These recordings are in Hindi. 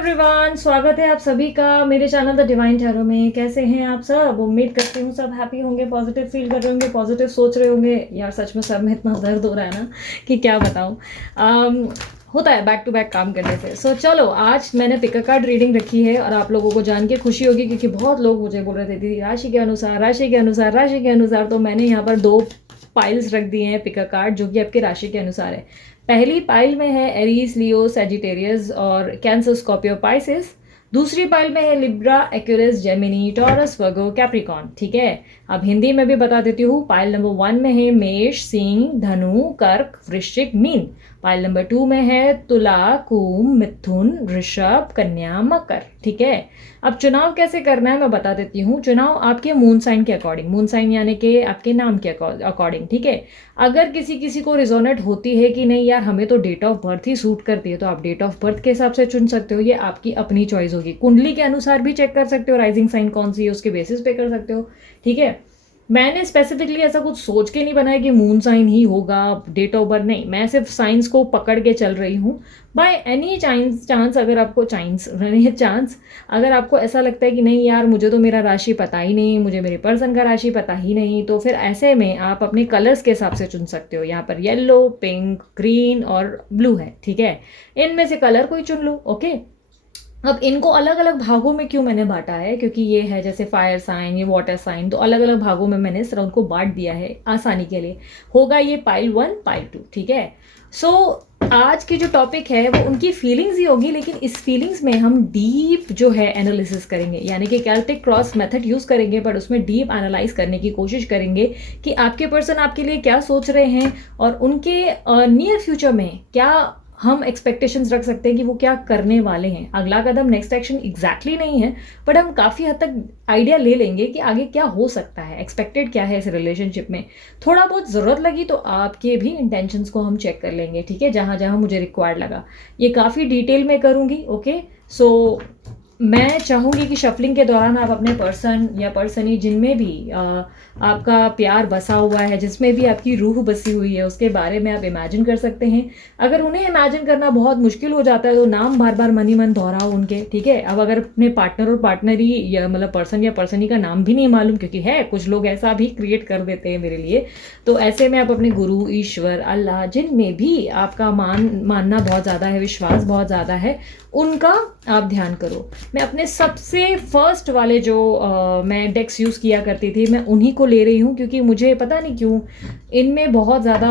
एवरीवन, स्वागत है आप सभी का मेरे चैनल द डिवाइन टैरो में। कैसे हैं आप सब? उम्मीद करती हूँ सब हैप्पी होंगे, पॉजिटिव फील कर रहे होंगे, पॉजिटिव सोच रहे होंगे। यार सच में सर में इतना दर्द हो रहा है ना कि क्या बताऊँ। होता है बैक टू बैक काम करने से। सो चलो, आज मैंने पिक कार्ड रीडिंग रखी है और आप लोगों को जान के खुशी होगी क्योंकि बहुत लोग मुझे बोल रहे थे दीदी राशि के अनुसार, राशि के अनुसार, राशि के अनुसार। तो मैंने यहाँ पर 2 पाइल्स रख दिए हैं पिक कार्ड जो कि आपके राशि के अनुसार है। पहली पाइल में है एरीज, लियो, सैजिटेरियस और कैंसर, स्कॉर्पियो, पाइसेस। दूसरी पाइल में है लिब्रा, एक्यूरिस, जेमिनी, टॉरस, वर्गो, कैप्रिकॉन। ठीक है, अब हिंदी में भी बता देती हूँ। पाइल नंबर 1 में है मेष, सिंह, धनु, कर्क, वृश्चिक, मीन। पाइल नंबर 2 में है तुला, कुंभ, मिथुन, ऋषभ, कन्या, मकर। ठीक है, अब चुनाव कैसे करना है मैं बता देती हूँ। चुनाव आपके मून साइन के अकॉर्डिंग, मून साइन यानी कि आपके नाम के अकॉर्डिंग। ठीक है, अगर किसी किसी को रिजोनेट होती है कि नहीं यार हमें तो डेट ऑफ बर्थ ही सूट करती है, तो आप डेट ऑफ बर्थ के हिसाब से चुन सकते हो। ये आपकी अपनी चॉइस होगी। कुंडली के अनुसार भी चेक कर सकते हो, राइजिंग साइन कौन सी है उसके बेसिस पे कर सकते हो। ठीक है, मैंने स्पेसिफिकली ऐसा कुछ सोच के नहीं बनाया कि मून साइन ही होगा, डेट ऑफ बर्थ नहीं। मैं सिर्फ साइंस को पकड़ के चल रही हूँ। बाय एनी चांस अगर आपको चांस अगर आपको ऐसा लगता है कि नहीं यार मुझे तो मेरा राशि पता ही नहीं, मुझे मेरे पर्सन का राशि पता ही नहीं, तो फिर ऐसे में आप अपने कलर्स के हिसाब से चुन सकते हो। यहाँ पर येलो, पिंक, ग्रीन और ब्लू है। ठीक है, इनमें से कलर कोई चुन लो। ओके, अब इनको अलग अलग भागों में क्यों मैंने बांटा है, क्योंकि ये है जैसे फायर साइन, ये वाटर साइन, तो अलग अलग भागों में मैंने सिर्फ उनको बांट दिया है आसानी के लिए। होगा ये पाइल 1, पाइल 2। ठीक है, सो आज की जो टॉपिक है वो उनकी फीलिंग्स ही होगी, लेकिन इस फीलिंग्स में हम डीप जो है एनालिसिस करेंगे, यानी कि कैल्टिक क्रॉस मेथड यूज करेंगे, बट उसमें डीप एनालाइज करने की कोशिश करेंगे कि आपके पर्सन आपके लिए क्या सोच रहे हैं और उनके नियर फ्यूचर में क्या हम एक्सपेक्टेशंस रख सकते हैं कि वो क्या करने वाले हैं। अगला कदम, नेक्स्ट एक्शन एग्जैक्टली नहीं है, बट हम काफ़ी हद तक आइडिया ले लेंगे कि आगे क्या हो सकता है, एक्सपेक्टेड क्या है इस रिलेशनशिप में। थोड़ा बहुत ज़रूरत लगी तो आपके भी इंटेंशंस को हम चेक कर लेंगे। ठीक है, जहाँ जहाँ मुझे रिक्वायर्ड लगा। ये काफ़ी डिटेल में करूँगी। ओके, सो मैं चाहूँगी कि शफलिंग के दौरान आप अपने पर्सन या पर्सनी जिनमें भी आपका प्यार बसा हुआ है, जिसमें भी आपकी रूह बसी हुई है, उसके बारे में आप इमेजिन कर सकते हैं। अगर उन्हें इमेजिन करना बहुत मुश्किल हो जाता है तो नाम बार बार मन ही मन दोहराओ उनके। ठीक है, अब अगर अपने पार्टनर और पार्टनरी या मतलब पर्सन या पर्सनी का नाम भी नहीं मालूम, क्योंकि है कुछ लोग ऐसा भी क्रिएट कर देते हैं मेरे लिए, तो ऐसे में आप अपने गुरु, ईश्वर, अल्लाह, जिनमें भी आपका मानना बहुत ज़्यादा है, विश्वास बहुत ज़्यादा है, उनका आप ध्यान करो। मैं अपने सबसे फर्स्ट वाले जो मैं डेक्स यूज़ किया करती थी, मैं उन्हीं को ले रही हूँ क्योंकि मुझे पता नहीं क्यों इनमें बहुत ज़्यादा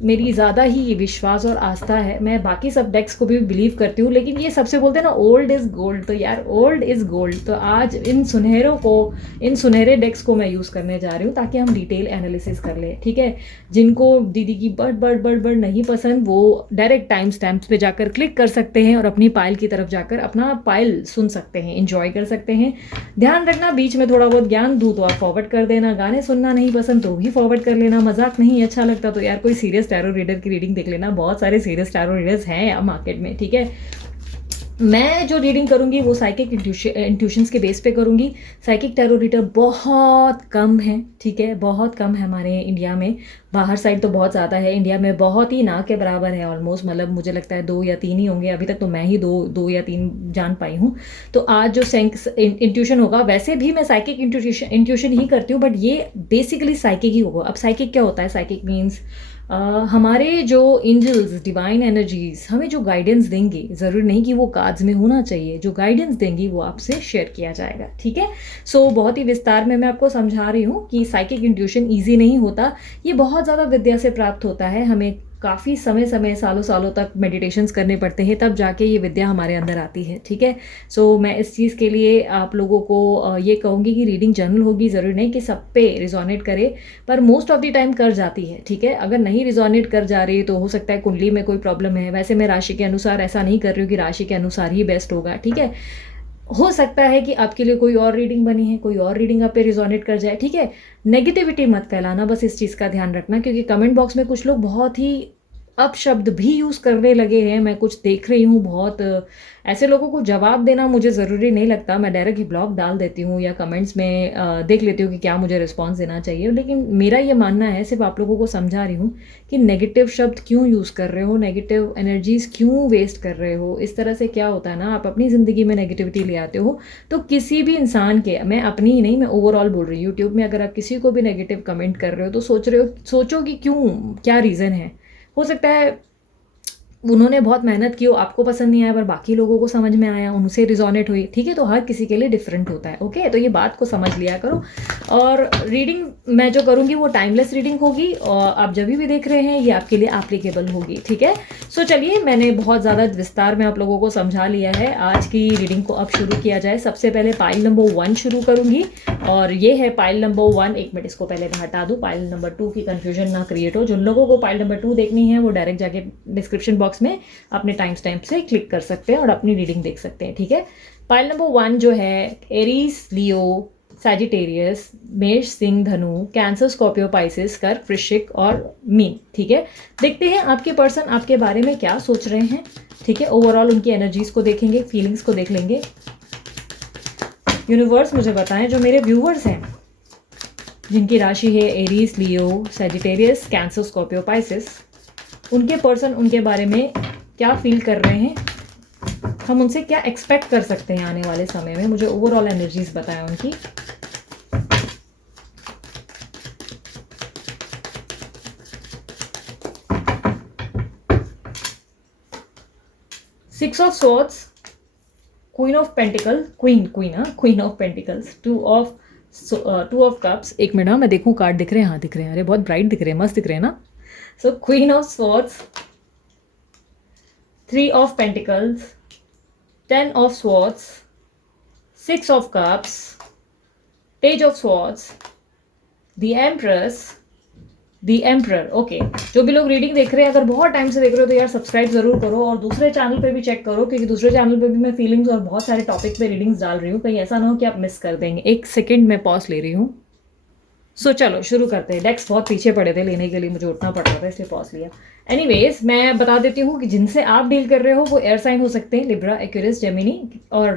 मेरी ज़्यादा ही विश्वास और आस्था है। मैं बाकी सब डेक्स को भी बिलीव करती हूँ, लेकिन ये सबसे बोलते हैं ना ओल्ड इज़ गोल्ड, तो यार ओल्ड इज़ गोल्ड। तो आज इन सुनहरे डेक्स को मैं यूज़ करने जा रही हूँ ताकि हम डिटेल एनालिसिस कर ले। ठीक है, जिनको दीदी की बड़ नहीं पसंद वो डायरेक्ट टाइम स्टैम्प्स पे जाकर क्लिक कर सकते हैं और अपनी पाइल की तरफ जाकर अपना पाइल सुन सकते हैं, इंजॉय कर सकते हैं। ध्यान रखना बीच में थोड़ा बहुत ज्ञान दूँ तो आप फॉरवर्ड कर देना, गाने सुनना नहीं पसंद तो भी फॉरवर्ड कर लेना, मजाक नहीं अच्छा लगता तो यार कोई सीरियस टैरो रीडर की रीडिंग देख लेना। बहुत सारे सीरियस टैरो रीडर्स हैं मार्केट में। ठीक है, मैं जो रीडिंग करूंगी वो साइकिक इंट्यूशंस के बेस पे करूंगी। साइकिक टैरो रीडर बहुत कम है। ठीक है, बहुत कम है हमारे इंडिया में। बाहर साइड तो बहुत ज़्यादा है, इंडिया में बहुत ही ना के बराबर है ऑलमोस्ट। मतलब मुझे लगता है 2 या 3 ही होंगे, अभी तक तो मैं ही दो या तीन जान पाई हूँ। तो आज जो इंट्यूशन होगा, वैसे भी मैं साइकिक इंट्यूशन ही करती हूँ, बट ये बेसिकली साइकिक ही होगा। अब साइकिक क्या होता है? साइकिक मीन्स हमारे जो एंजल्स, डिवाइन एनर्जीज हमें जो गाइडेंस देंगे, ज़रूरी नहीं कि वो कार्ड्स में होना चाहिए, जो गाइडेंस देंगी वो आपसे शेयर किया जाएगा। ठीक है, सो बहुत ही विस्तार में मैं आपको समझा रही हूँ कि साइकिक इंट्यूशन ईजी नहीं होता, ये बहुत ज़्यादा विद्या से प्राप्त होता है। हमें काफ़ी समय सालों सालों तक मेडिटेशंस करने पड़ते हैं, तब जाके ये विद्या हमारे अंदर आती है। ठीक है, सो मैं इस चीज़ के लिए आप लोगों को ये कहूँगी कि रीडिंग जनरल होगी, ज़रूरी नहीं कि सब पे रिजोनेट करे, पर मोस्ट ऑफ द टाइम कर जाती है। ठीक है, अगर नहीं रिजोनेट कर जा रही तो हो सकता है कुंडली में कोई प्रॉब्लम है। वैसे मैं राशि के अनुसार ऐसा नहीं कर रही हूँ कि राशि के अनुसार ही बेस्ट होगा। ठीक है, हो सकता है कि आपके लिए कोई और रीडिंग बनी है, कोई और रीडिंग आप पे रिजोनेट कर जाए। ठीक है, नेगेटिविटी मत फैलाना, बस इस चीज़ का ध्यान रखना, क्योंकि कमेंट बॉक्स में कुछ लोग बहुत ही अपशब्द भी यूज़ करने लगे हैं। मैं कुछ देख रही हूँ बहुत, ऐसे लोगों को जवाब देना मुझे ज़रूरी नहीं लगता। मैं डायरेक्ट ही ब्लॉक डाल देती हूँ या कमेंट्स में देख लेती हूँ कि क्या मुझे रिस्पॉन्स देना चाहिए। लेकिन मेरा ये मानना है, सिर्फ आप लोगों को समझा रही हूँ कि नेगेटिव शब्द क्यों यूज़ कर रहे हो, नेगेटिव एनर्जीज़ क्यों वेस्ट कर रहे हो। इस तरह से क्या होता है ना, आप अपनी ज़िंदगी में नेगेटिविटी ले आते हो तो किसी भी इंसान के, मैं अपनी ही नहीं, मैं ओवरऑल बोल रही हूँ, यूट्यूब में अगर आप किसी को भी नेगेटिव कमेंट कर रहे हो तो सोचो कि क्यों, क्या रीज़न है। हो सकता है उन्होंने बहुत मेहनत की हो, आपको पसंद नहीं आया, पर बाकी लोगों को समझ में आया, उनसे रिजोनेट हुई, ठीक है। तो हर किसी के लिए डिफरेंट होता है, ओके। तो ये बात को समझ लिया करो। और रीडिंग मैं जो करूँगी वो टाइमलेस रीडिंग होगी, और आप जब भी देख रहे हैं ये आपके लिए एप्लीकेबल होगी, ठीक है। सो चलिए, मैंने बहुत ज़्यादा विस्तार में आप लोगों को समझा लिया है। आज की रीडिंग को अब शुरू किया जाए। सबसे पहले पाइल नंबर 1 शुरू करूँगी, और ये है पाइल नंबर 1। एक मिनट, इसको पहले मैं हटा दूँ, पाइल नंबर 2 की कन्फ्यूजन ना क्रिएट हो। जिन लोगों को पाइल नंबर 2 देखनी है वो डायरेक्ट जाके डिस्क्रिप्शन बॉक्स में अपने टाइम स्टैम्प से क्लिक कर सकते हैं और अपनी रीडिंग देख सकते हैं, ठीक है। पाइल नंबर 1 जो है एरीज, लियो, सैजिटेरियस, मेष, सिंह, धनु, कैंसर, स्कॉर्पियो, पाइसेस, कर्क, वृश्चिक और मीन, ठीक है। देखते हैं आपके पर्सन आपके बारे में क्या सोच रहे हैं, ठीक है। ओवरऑल उनकी एनर्जीज को देखेंगे, फीलिंग्स को देख लेंगे। यूनिवर्स मुझे बताएं, जो मेरे व्यूवर्स हैं जिनकी राशि है एरीज, लियो, सैजिटेरियस, कैंसर, स्कॉर्पियो, पाइसेस, उनके पर्सन उनके बारे में क्या फील कर रहे हैं, हम उनसे क्या एक्सपेक्ट कर सकते हैं आने वाले समय में। मुझे ओवरऑल एनर्जीज बताएं उनकी। Six of swords, queen of pentacle, queen of pentacles, two of cups. एक मिनट, मैं देखूं कार्ड दिख रहे हैं, हाँ दिख रहे हैं, अरे बहुत ब्राइट दिख रहे हैं, मस्त दिख रहे हैं ना। सो queen of swords, 3 of Pentacles, 10 of Swords, 6 of Cups, Page of Swords, the Empress, the Emperor, okay. जो भी लोग रीडिंग देख रहे हैं, अगर बहुत टाइम से देख रहे हो तो यार सब्सक्राइब जरूर करो, और दूसरे चैनल पे भी चेक करो, क्योंकि दूसरे चैनल पे भी मैं फीलिंग्स और बहुत सारे टॉपिक पे रीडिंग्स डाल रही हूँ। कहीं ऐसा ना हो कि आप मिस कर देंगे। एक सेकेंड में पॉज ले रही हूँ। सो चलो शुरू करते हैं। डेक्स बहुत पीछे पड़े थे, लेने के लिए मुझे उठना पड़ रहा था, इसलिए पॉज लिया। एनीवेज, मैं बता देती हूँ कि जिनसे आप डील कर रहे हो वो एयर साइन हो सकते हैं, लिब्रा, एक्वेरियस, जेमिनी, और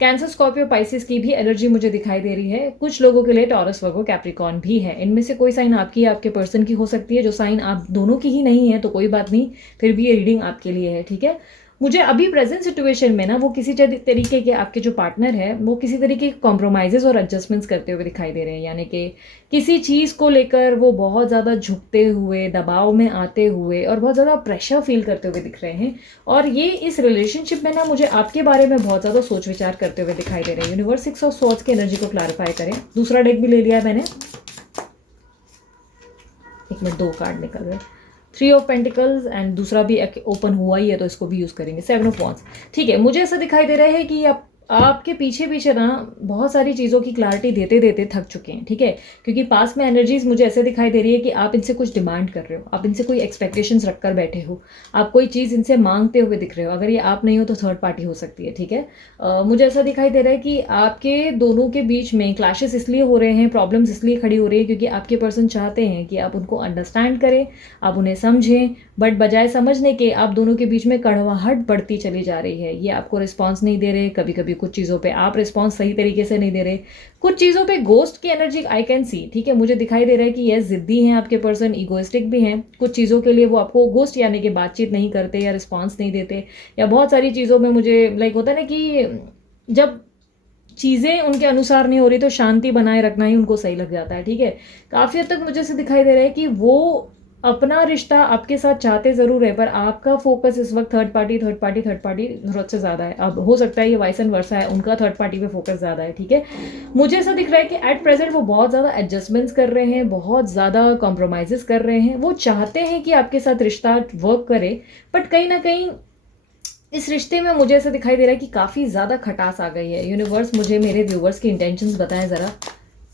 कैंसर, स्कॉर्पियो, पाइसेस की भी एनर्जी मुझे दिखाई दे रही है। कुछ लोगों के लिए टॉरस, वर्गो, कैप्रिकॉर्न भी है। इनमें से कोई साइन आपकी या आपके पर्सन की हो सकती है। जो साइन आप दोनों की ही नहीं है तो कोई बात नहीं, फिर भी ये रीडिंग आपके लिए है, ठीक है। मुझे अभी प्रेजेंट सिचुएशन में ना वो किसी तरीके के आपके जो पार्टनर है वो किसी तरीके के कॉम्प्रोमाइजेस और एडजस्टमेंट्स करते हुए दिखाई दे रहे हैं। यानी कि किसी चीज़ को लेकर वो बहुत ज़्यादा झुकते हुए, दबाव में आते हुए और बहुत ज़्यादा प्रेशर फील करते हुए दिख रहे हैं। और ये इस रिलेशनशिप में ना मुझे आपके बारे में बहुत ज़्यादा सोच विचार करते हुए दिखाई दे रहे हैं। यूनिवर्स 6 ऑफ स्वॉर्ड्स की एनर्जी को क्लैरिफाई करें। दूसरा डेक भी ले लिया है मैंने, एक में 2 कार्ड निकल गए। 3 ऑफ पेंटिकल्स, एंड दूसरा भी ओपन हुआ ही है तो इसको भी यूज़ करेंगे। 7 ऑफ वॉन्ड्स, ठीक है। मुझे ऐसा दिखाई दे रहा है कि आपके पीछे पीछे ना बहुत सारी चीज़ों की क्लैरिटी देते देते थक चुके हैं, ठीक है। क्योंकि पास में एनर्जीज मुझे ऐसे दिखाई दे रही है कि आप इनसे कुछ डिमांड कर रहे हो, आप इनसे कोई एक्सपेक्टेशंस रखकर बैठे हो, आप कोई चीज़ इनसे मांगते हुए दिख रहे हो। अगर ये आप नहीं हो तो थर्ड पार्टी हो सकती है, ठीक है। मुझे ऐसा दिखाई दे रहा है कि आपके दोनों के बीच में क्लैशेस इसलिए हो रहे हैं, प्रॉब्लम्स इसलिए खड़ी हो रही है क्योंकि आपके पर्सन चाहते हैं कि आप उनको अंडरस्टैंड करें, आप उन्हें समझें, बट बजाय समझने के आप दोनों के बीच में कड़वाहट बढ़ती चली जा रही है। ये आपको रिस्पॉन्स नहीं दे रहे, कभी कभी कुछ चीज़ों पे आप रिस्पॉन्स सही तरीके से नहीं दे रहे, कुछ चीज़ों पे गोस्ट की एनर्जी आई कैन सी, ठीक है। मुझे दिखाई दे रहा है कि ये जिद्दी हैं आपके पर्सन, ईगोइस्टिक भी हैं। कुछ चीज़ों के लिए वो आपको गोस्ट यानी कि बातचीत नहीं करते या रिस्पॉन्स नहीं देते, या बहुत सारी चीज़ों में मुझे लाइक होता है ना कि जब चीज़ें उनके अनुसार नहीं हो रही तो शांति बनाए रखना ही उनको सही लग जाता है, ठीक है। काफ़ी हद तक मुझे ऐसे दिखाई दे रहा है कि वो अपना रिश्ता आपके साथ चाहते ज़रूर है, पर आपका फोकस इस वक्त थर्ड पार्टी ज़रूरत से ज़्यादा है। अब हो सकता है ये वाइस एंड वर्सा है, उनका थर्ड पार्टी पे फोकस ज़्यादा है, ठीक है। मुझे ऐसा दिख रहा है कि एट प्रेजेंट वो बहुत ज़्यादा एडजस्टमेंट्स कर रहे हैं, बहुत ज़्यादा कॉम्प्रोमाइज़ेस कर रहे हैं। वो चाहते हैं कि आपके साथ रिश्ता वर्क करे, बट कहीं ना कहीं इस रिश्ते में मुझे ऐसा दिखाई दे रहा है कि काफ़ी ज़्यादा खटास आ गई है। यूनिवर्स मुझे मेरे व्यूवर्स के इंटेंशंस बताएं ज़रा,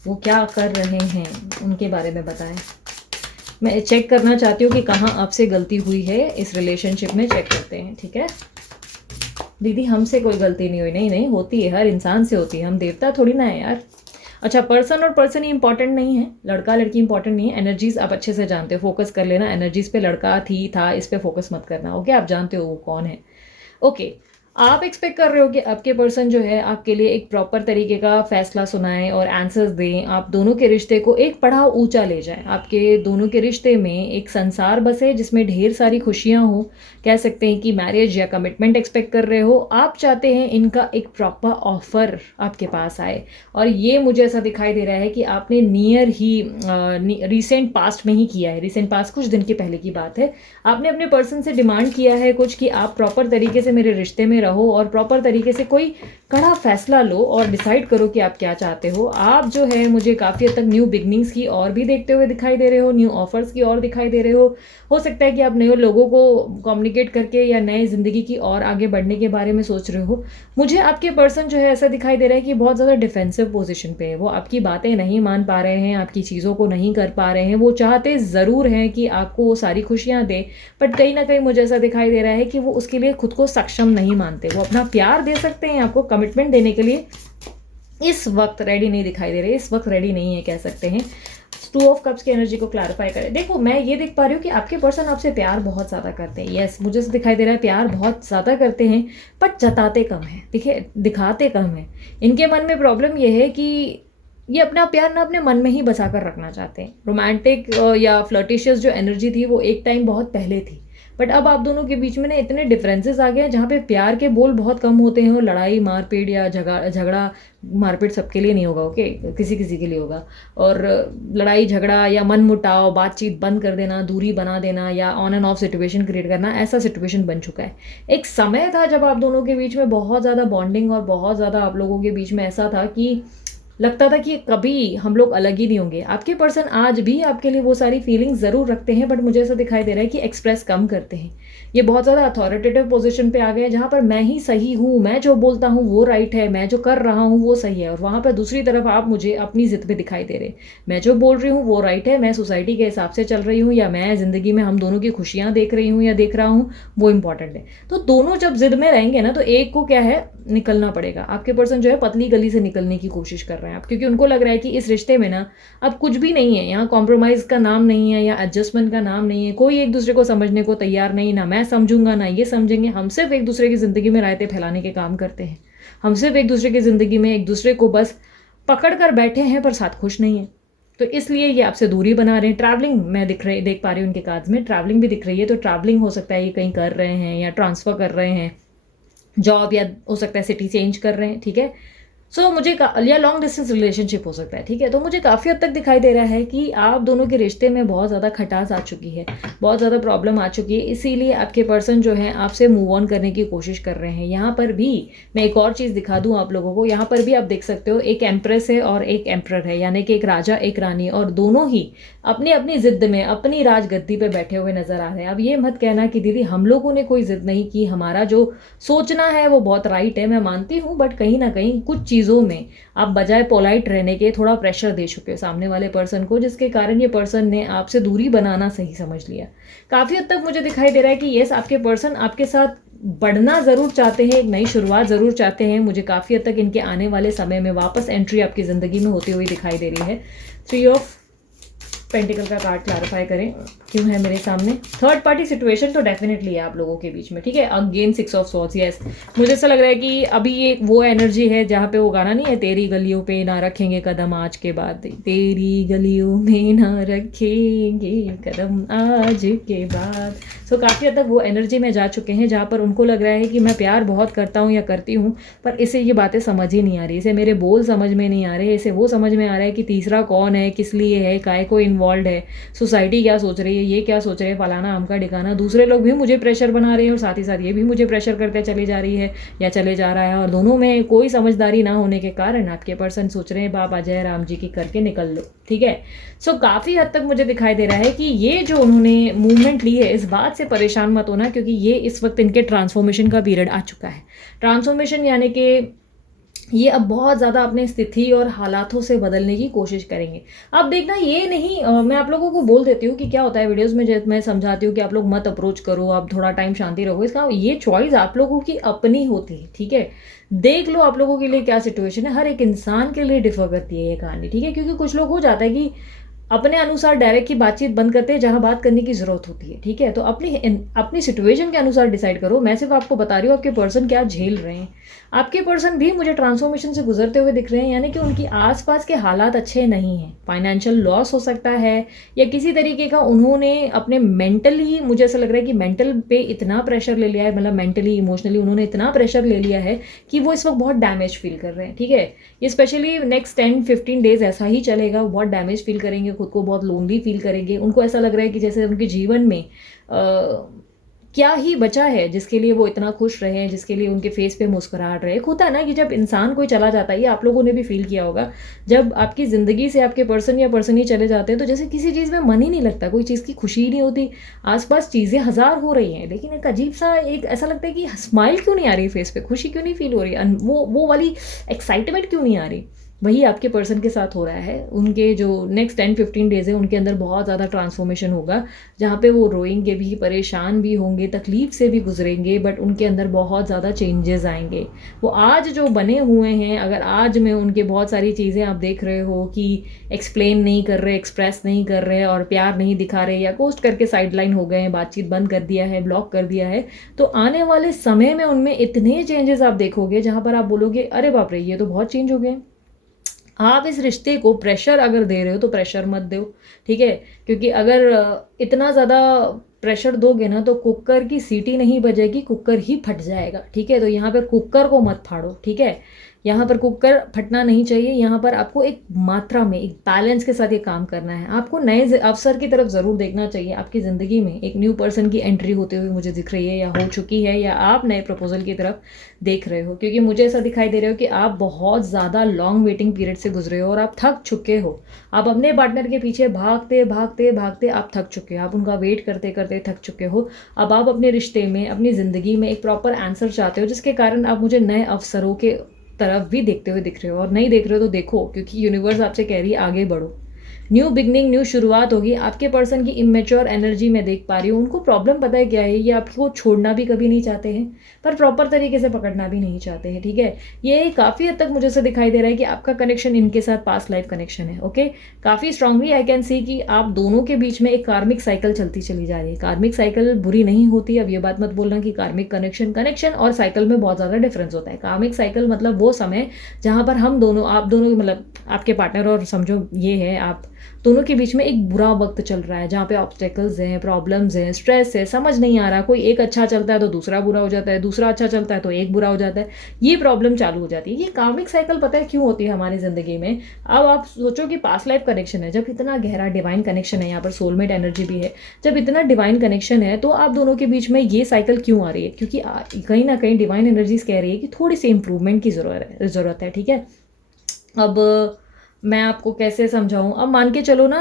वो क्या कर रहे हैं उनके बारे में बताएं। मैं चेक करना चाहती हूँ कि कहाँ आपसे गलती हुई है इस रिलेशनशिप में। चेक करते हैं, ठीक है। दीदी हमसे कोई गलती नहीं हुई, नहीं नहीं होती है, हर इंसान से होती है, हम देवता थोड़ी ना है यार। अच्छा, पर्सन और पर्सन ही इंपॉर्टेंट नहीं है, लड़का लड़की इंपॉर्टेंट नहीं है, एनर्जीज आप अच्छे से जानते हो, फोकस कर लेना एनर्जीज पे, लड़का थी था इस पे फोकस मत करना, ओके? आप जानते हो वो कौन है, ओके? आप एक्सपेक्ट कर रहे हो कि आपके पर्सन जो है आपके लिए एक प्रॉपर तरीके का फैसला सुनाए और आंसर्स दें, आप दोनों के रिश्ते को एक पड़ाव ऊंचा ले जाएं, आपके दोनों के रिश्ते में एक संसार बसे जिसमें ढेर सारी खुशियां हो, कह सकते हैं कि मैरिज या कमिटमेंट एक्सपेक्ट कर रहे हो, आप चाहते हैं इनका एक प्रॉपर ऑफर आपके पास आए। और ये मुझे ऐसा दिखाई दे रहा है कि आपने नियर ही रिसेंट पास्ट में ही किया है, रिसेंट पास्ट कुछ दिन के पहले की बात है, आपने अपने पर्सन से डिमांड किया है कुछ कि आप प्रॉपर तरीके से मेरे रिश्ते में रहो और प्रॉपर तरीके से कोई कड़ा फैसला लो और डिसाइड करो कि आप क्या चाहते हो। आप जो है मुझे काफ़ी हद तक न्यू बिगनिंग्स की और भी देखते हुए दिखाई दे रहे हो, न्यू ऑफर्स की और दिखाई दे रहे हो सकता है कि आप नए लोगों को कम्युनिकेट करके या नए ज़िंदगी की और आगे बढ़ने के बारे में सोच रहे हो। मुझे आपके पर्सन जो है ऐसा दिखाई दे रहा है कि बहुत ज़्यादा डिफेंसिव पोजीशन पे है, वो आपकी बातें नहीं मान पा रहे हैं, आपकी चीज़ों को नहीं कर पा रहे हैं, वो चाहते ज़रूर हैं कि आपको वो सारी खुशियाँ दे, बट कहीं ना कहीं मुझे ऐसा दिखाई दे रहा है कि वो उसके लिए खुद को सक्षम नहीं मानते। वो अपना प्यार दे सकते हैं आपको, कमिटमेंट देने के लिए इस वक्त रेडी नहीं दिखाई दे रहे, इस वक्त रेडी नहीं है कह सकते हैं। 2 ऑफ कप्स की एनर्जी को क्लैरिफाई करें। देखो, मैं ये देख पा रही हूँ कि आपके पर्सन आपसे प्यार बहुत ज़्यादा करते हैं, यस मुझे से दिखाई दे रहा है प्यार बहुत ज़्यादा करते हैं, बट जताते कम है, देखिए दिखाते कम है। इनके मन में प्रॉब्लम ये है कि ये अपना प्यार ना अपने मन में ही बसा कर रखना चाहते हैं। रोमांटिक या फ्लर्टिशियस जो एनर्जी थी वो एक टाइम बहुत पहले थी, बट अब आप दोनों के बीच में ना इतने डिफरेंसेस आ गए हैं जहाँ पे प्यार के बोल बहुत कम होते हैं और लड़ाई मारपीट या झगड़ा मारपीट सबके लिए नहीं होगा, ओके? किसी किसी के लिए होगा। और लड़ाई झगड़ा या मन मुटाव, बातचीत बंद कर देना, दूरी बना देना या on end of situation create करना, ऐसा सिचुएशन बन चुका है। एक समय था जब आप दोनों के बीच में बहुत ज़्यादा बॉन्डिंग और बहुत ज़्यादा आप लोगों के बीच में ऐसा था कि लगता था कि कभी हम लोग अलग ही नहीं होंगे। आपके पर्सन आज भी आपके लिए वो सारी फीलिंग्स ज़रूर रखते हैं, बट मुझे ऐसा दिखाई दे रहा है कि एक्सप्रेस कम करते हैं। ये बहुत ज़्यादा अथॉरिटेटिव पोजीशन पे आ गए जहाँ पर मैं ही सही हूँ, मैं जो बोलता हूँ वो राइट है, मैं जो कर रहा हूँ वो सही है, और वहाँ पर दूसरी तरफ आप मुझे अपनी जिद पे दिखाई दे रहे। मैं जो बोल रही हूँ वो राइट है, मैं सोसाइटी के हिसाब से चल रही हूँ, या मैं ज़िंदगी में हम दोनों की खुशियाँ देख रही हूँ या देख रहा हूँ, वो इंपॉर्टेंट है। तो दोनों जब जिद में रहेंगे ना, तो एक को क्या है, निकलना पड़ेगा। आपके पर्सन जो है पतली गली से निकलने की कोशिश कर रहे हैं आप, क्योंकि उनको लग रहा है कि इस रिश्ते में ना अब कुछ भी नहीं है, यहाँ कॉम्प्रोमाइज़ का नाम नहीं है या एडजस्टमेंट का नाम नहीं है, कोई एक दूसरे को समझने को तैयार नहीं, ना मैं समझूंगा ना ये समझेंगे। हम सिर्फ एक दूसरे की ज़िंदगी में रायते फैलाने के काम करते हैं, हम सिर्फ एक दूसरे की ज़िंदगी में एक दूसरे को बस पकड़ कर बैठे हैं पर साथ खुश नहीं है। तो इसलिए ये आपसे दूरी बना रहे हैं। ट्रैवलिंग मैं देख पा रही हूँ उनके कार्ड्स में, ट्रैवलिंग भी दिख रही है, तो ट्रैवलिंग हो सकता है ये कहीं कर रहे हैं या ट्रांसफ़र कर रहे हैं जॉब, या हो सकता है सिटी चेंज कर रहे हैं, ठीक है? सो मुझे या लॉन्ग डिस्टेंस रिलेशनशिप हो सकता है, ठीक है? तो मुझे काफ़ी हद तक दिखाई दे रहा है कि आप दोनों के रिश्ते में बहुत ज़्यादा खटास आ चुकी है, बहुत ज़्यादा प्रॉब्लम आ चुकी है, इसीलिए आपके पर्सन जो है आपसे मूव ऑन करने की कोशिश कर रहे हैं। यहाँ पर भी मैं एक और चीज़ दिखा दूँ आप लोगों को, यहाँ पर भी आप देख सकते हो एक एम्प्रेस है और एक एम्प्रर है, यानी कि एक राजा एक रानी, और दोनों ही अपनी अपनी जिद में अपनी राजगद्दी पे बैठे हुए नजर आ रहे हैं। अब ये मत कहना कि दीदी हम लोगों ने कोई जिद नहीं की, हमारा जो सोचना है वो बहुत राइट है, मैं मानती हूँ, बट कहीं ना कहीं कुछ चीज़ों में आप बजाय पोलाइट रहने के थोड़ा प्रेशर दे चुके हो सामने वाले पर्सन को, जिसके कारण ये पर्सन ने आपसे दूरी बनाना सही समझ लिया। काफ़ी हद तक मुझे दिखाई दे रहा है कि यस आपके पर्सन आपके साथ बढ़ना ज़रूर चाहते हैं, एक नई शुरुआत ज़रूर चाहते हैं। मुझे काफ़ी हद तक इनके आने वाले समय में वापस एंट्री आपकी ज़िंदगी में होती हुई दिखाई दे रही है। 3 ऑफ पेंटिकल का कार्ड क्लैरिफाई करें क्यों है मेरे सामने। थर्ड पार्टी सिचुएशन तो डेफिनेटली है आप लोगों के बीच में, ठीक है? अगेन 6 ऑफ सॉर्ड्स, यस मुझे ऐसा लग रहा है कि अभी ये वो एनर्जी है जहाँ पे वो गाना नहीं है, तेरी गलियों पे ना रखेंगे कदम आज के बाद, तेरी गलियों में ना रखेंगे कदम आज के बाद। सो काफ़ी हद तक वो एनर्जी में जा चुके हैं जहाँ पर उनको लग रहा है कि मैं प्यार बहुत करता हूँ या करती हूँ, पर इसे ये बातें समझ ही नहीं आ रही, इसे मेरे बोल समझ में नहीं आ रहे, इसे वो समझ में आ रहा है कि तीसरा कौन है, किस लिए है, काय को इन्वॉल्व है, सोसाइटी क्या सोच रही है, ये क्या सोच रहे हैं, फलाना आमका ढिकाना, दूसरे लोग भी मुझे प्रेशर बना रहे हैं और साथ ही साथ ये भी मुझे प्रेशर करते चली जा रही है या चले जा रहा है, और दोनों में कोई समझदारी ना होने के कारण आपके पर्सन सोच रहे हैं बाबा जय राम जी की करके निकल लो, ठीक है? सो काफ़ी हद तक मुझे दिखाई दे रहा है कि ये जो उन्होंने मूवमेंट ली है, इस बात से परेशान मत होना, क्योंकि ये इस वक्त इनके ट्रांसफॉर्मेशन का पीरियड आ चुका है। ट्रांसफॉर्मेशन यानी कि ये अब बहुत ज़्यादा अपने स्थिति और हालातों से बदलने की कोशिश करेंगे। अब देखना ये नहीं मैं आप लोगों को बोल देती हूँ कि क्या होता है वीडियोज़ में जब मैं समझाती हूँ कि आप लोग मत अप्रोच करो, आप थोड़ा टाइम शांति रहो, इसका ये चॉइस आप लोगों की अपनी होती है, ठीक है? देख लो आप लोगों के लिए क्या सिचुएशन है, हर एक इंसान के लिए डिफ़र करती है ये कहानी, ठीक है? क्योंकि कुछ लोग हो जाता है कि अपने अनुसार डायरेक्ट की बातचीत बंद करते हैं जहाँ बात करने की ज़रूरत होती है, ठीक है? तो अपनी सिचुएशन के अनुसार डिसाइड करो। मैं सिर्फ़ आपको बता रही हूँ आपके पर्सन क्या झेल रहे हैं। आपके पर्सन भी मुझे ट्रांसफॉर्मेशन से गुजरते हुए दिख रहे हैं, यानी कि उनकी आसपास के हालात अच्छे नहीं हैं। फाइनेंशियल लॉस हो सकता है या किसी तरीके का उन्होंने अपने मेंटली, मुझे ऐसा लग रहा है कि मेंटल पे इतना प्रेशर ले लिया है, मतलब मेंटली इमोशनली उन्होंने इतना प्रेशर ले लिया है कि वो इस वक्त बहुत डैमेज फील कर रहे हैं, ठीक है? ये स्पेशली नेक्स्ट 10-15 डेज ऐसा ही चलेगा। बहुत डैमेज फील करेंगे, खुद को बहुत लोनली फील करेंगे। उनको ऐसा लग रहा है कि जैसे उनके जीवन में क्या ही बचा है जिसके लिए वो इतना खुश रहे, जिसके लिए उनके फेस पे मुस्कुराहट रहे। एक होता है ना कि जब इंसान कोई चला जाता है, ये आप लोगों ने भी फील किया होगा, जब आपकी ज़िंदगी से आपके पर्सन या पर्सन ही चले जाते हैं तो जैसे किसी चीज़ में मन ही नहीं लगता, कोई चीज़ की खुशी ही नहीं होती। आसपास चीज़ें हज़ार हो रही हैं लेकिन एक अजीब सा एक ऐसा लगता है कि स्माइल क्यों नहीं आ रही फेस पे, खुशी क्यों नहीं फील हो रही, वो वाली एक्साइटमेंट क्यों नहीं आ रही। वही आपके पर्सन के साथ हो रहा है। उनके जो नेक्स्ट 10-15 डेज़ है उनके अंदर बहुत ज़्यादा ट्रांसफॉर्मेशन होगा, जहाँ पे वो रोएंगे भी, परेशान भी होंगे, तकलीफ़ से भी गुजरेंगे, बट उनके अंदर बहुत ज़्यादा चेंजेस आएंगे। वो आज जो बने हुए हैं, अगर आज में उनके बहुत सारी चीज़ें आप देख रहे हो कि एक्सप्लेन नहीं कर रहे, एक्सप्रेस नहीं कर रहे और प्यार नहीं दिखा रहे या पोस्ट करके साइडलाइन हो गए हैं, बातचीत बंद कर दिया है, ब्लॉक कर दिया है, तो आने वाले समय में उनमें इतने चेंजेस आप देखोगे जहाँ पर आप बोलोगे अरे बाप रे ये तो बहुत चेंज हो गए। आप इस रिश्ते को प्रेशर अगर दे रहे हो तो प्रेशर मत दो, ठीक है? क्योंकि अगर इतना ज़्यादा प्रेशर दोगे ना तो कुकर की सीटी नहीं बजेगी, कुकर ही फट जाएगा, ठीक है? तो यहाँ पर कुकर को मत फाड़ो, ठीक है? यहाँ पर कुकर फटना नहीं चाहिए। यहाँ पर आपको एक मात्रा में, एक बैलेंस के साथ ये काम करना है। आपको नए अवसर की तरफ ज़रूर देखना चाहिए। आपकी ज़िंदगी में एक न्यू पर्सन की एंट्री होते हुए मुझे दिख रही है, या हो चुकी है, या आप नए प्रपोजल की तरफ देख रहे हो, क्योंकि मुझे ऐसा दिखाई दे रहा हो कि आप बहुत ज़्यादा लॉन्ग वेटिंग पीरियड से गुजरे हो और आप थक चुके हो। आप अपने पार्टनर के पीछे भागते भागते भागते आप थक चुके हो, आप उनका वेट करते करते थक चुके हो। अब आप अपने रिश्ते में, अपनी ज़िंदगी में एक प्रॉपर आंसर चाहते हो, जिसके कारण आप मुझे नए अवसरों के तरफ भी देखते हुए दिख रहे हो। और नहीं देख रहे हो तो देखो, क्योंकि यूनिवर्स आपसे कह रही है आगे बढ़ो, न्यू बिगनिंग, न्यू शुरुआत होगी। आपके पर्सन की इमेच्योर एनर्जी मैं देख पा रही हूँ। उनको प्रॉब्लम पता है क्या है, ये आपको छोड़ना भी कभी नहीं चाहते हैं पर प्रॉपर तरीके से पकड़ना भी नहीं चाहते हैं, ठीक है? ये काफ़ी हद तक मुझे से दिखाई दे रहा है कि आपका कनेक्शन इनके साथ पास्ट लाइफ कनेक्शन है, ओके? काफ़ी स्ट्रांगली आई कैन सी कि आप दोनों के बीच में एक कार्मिक साइकिल चलती चली जा रही है। कार्मिक साइकिल बुरी नहीं होती, अब ये बात मत बोलना कि कार्मिक कनेक्शन और साइकिल में बहुत ज़्यादा डिफरेंस होता है। कार्मिक साइकिल मतलब वो समय जहाँ पर हम दोनों, आप दोनों, मतलब आपके पार्टनर और समझो ये है आप दोनों के बीच में एक बुरा वक्त चल रहा है, जहाँ पे ऑब्स्टेकल्स हैं, प्रॉब्लम्स हैं, स्ट्रेस है, समझ नहीं आ रहा। कोई एक अच्छा चलता है तो दूसरा बुरा हो जाता है, दूसरा अच्छा चलता है तो एक बुरा हो जाता है, ये प्रॉब्लम चालू हो जाती है। ये कार्मिक साइकिल पता है क्यों होती है हमारी ज़िंदगी में? अब आप सोचो कि पास्ट लाइफ कनेक्शन है, जब इतना गहरा डिवाइन कनेक्शन है, यहाँ पर सोलमेट एनर्जी भी है, जब इतना डिवाइन कनेक्शन है तो आप दोनों के बीच में ये साइकिल क्यों आ रही है? क्योंकि कहीं ना कहीं डिवाइन एनर्जीज कह रही है कि थोड़ी सी इंप्रूवमेंट की ज़रूरत है, ठीक है? अब मैं आपको कैसे समझाऊं? अब मान के चलो ना,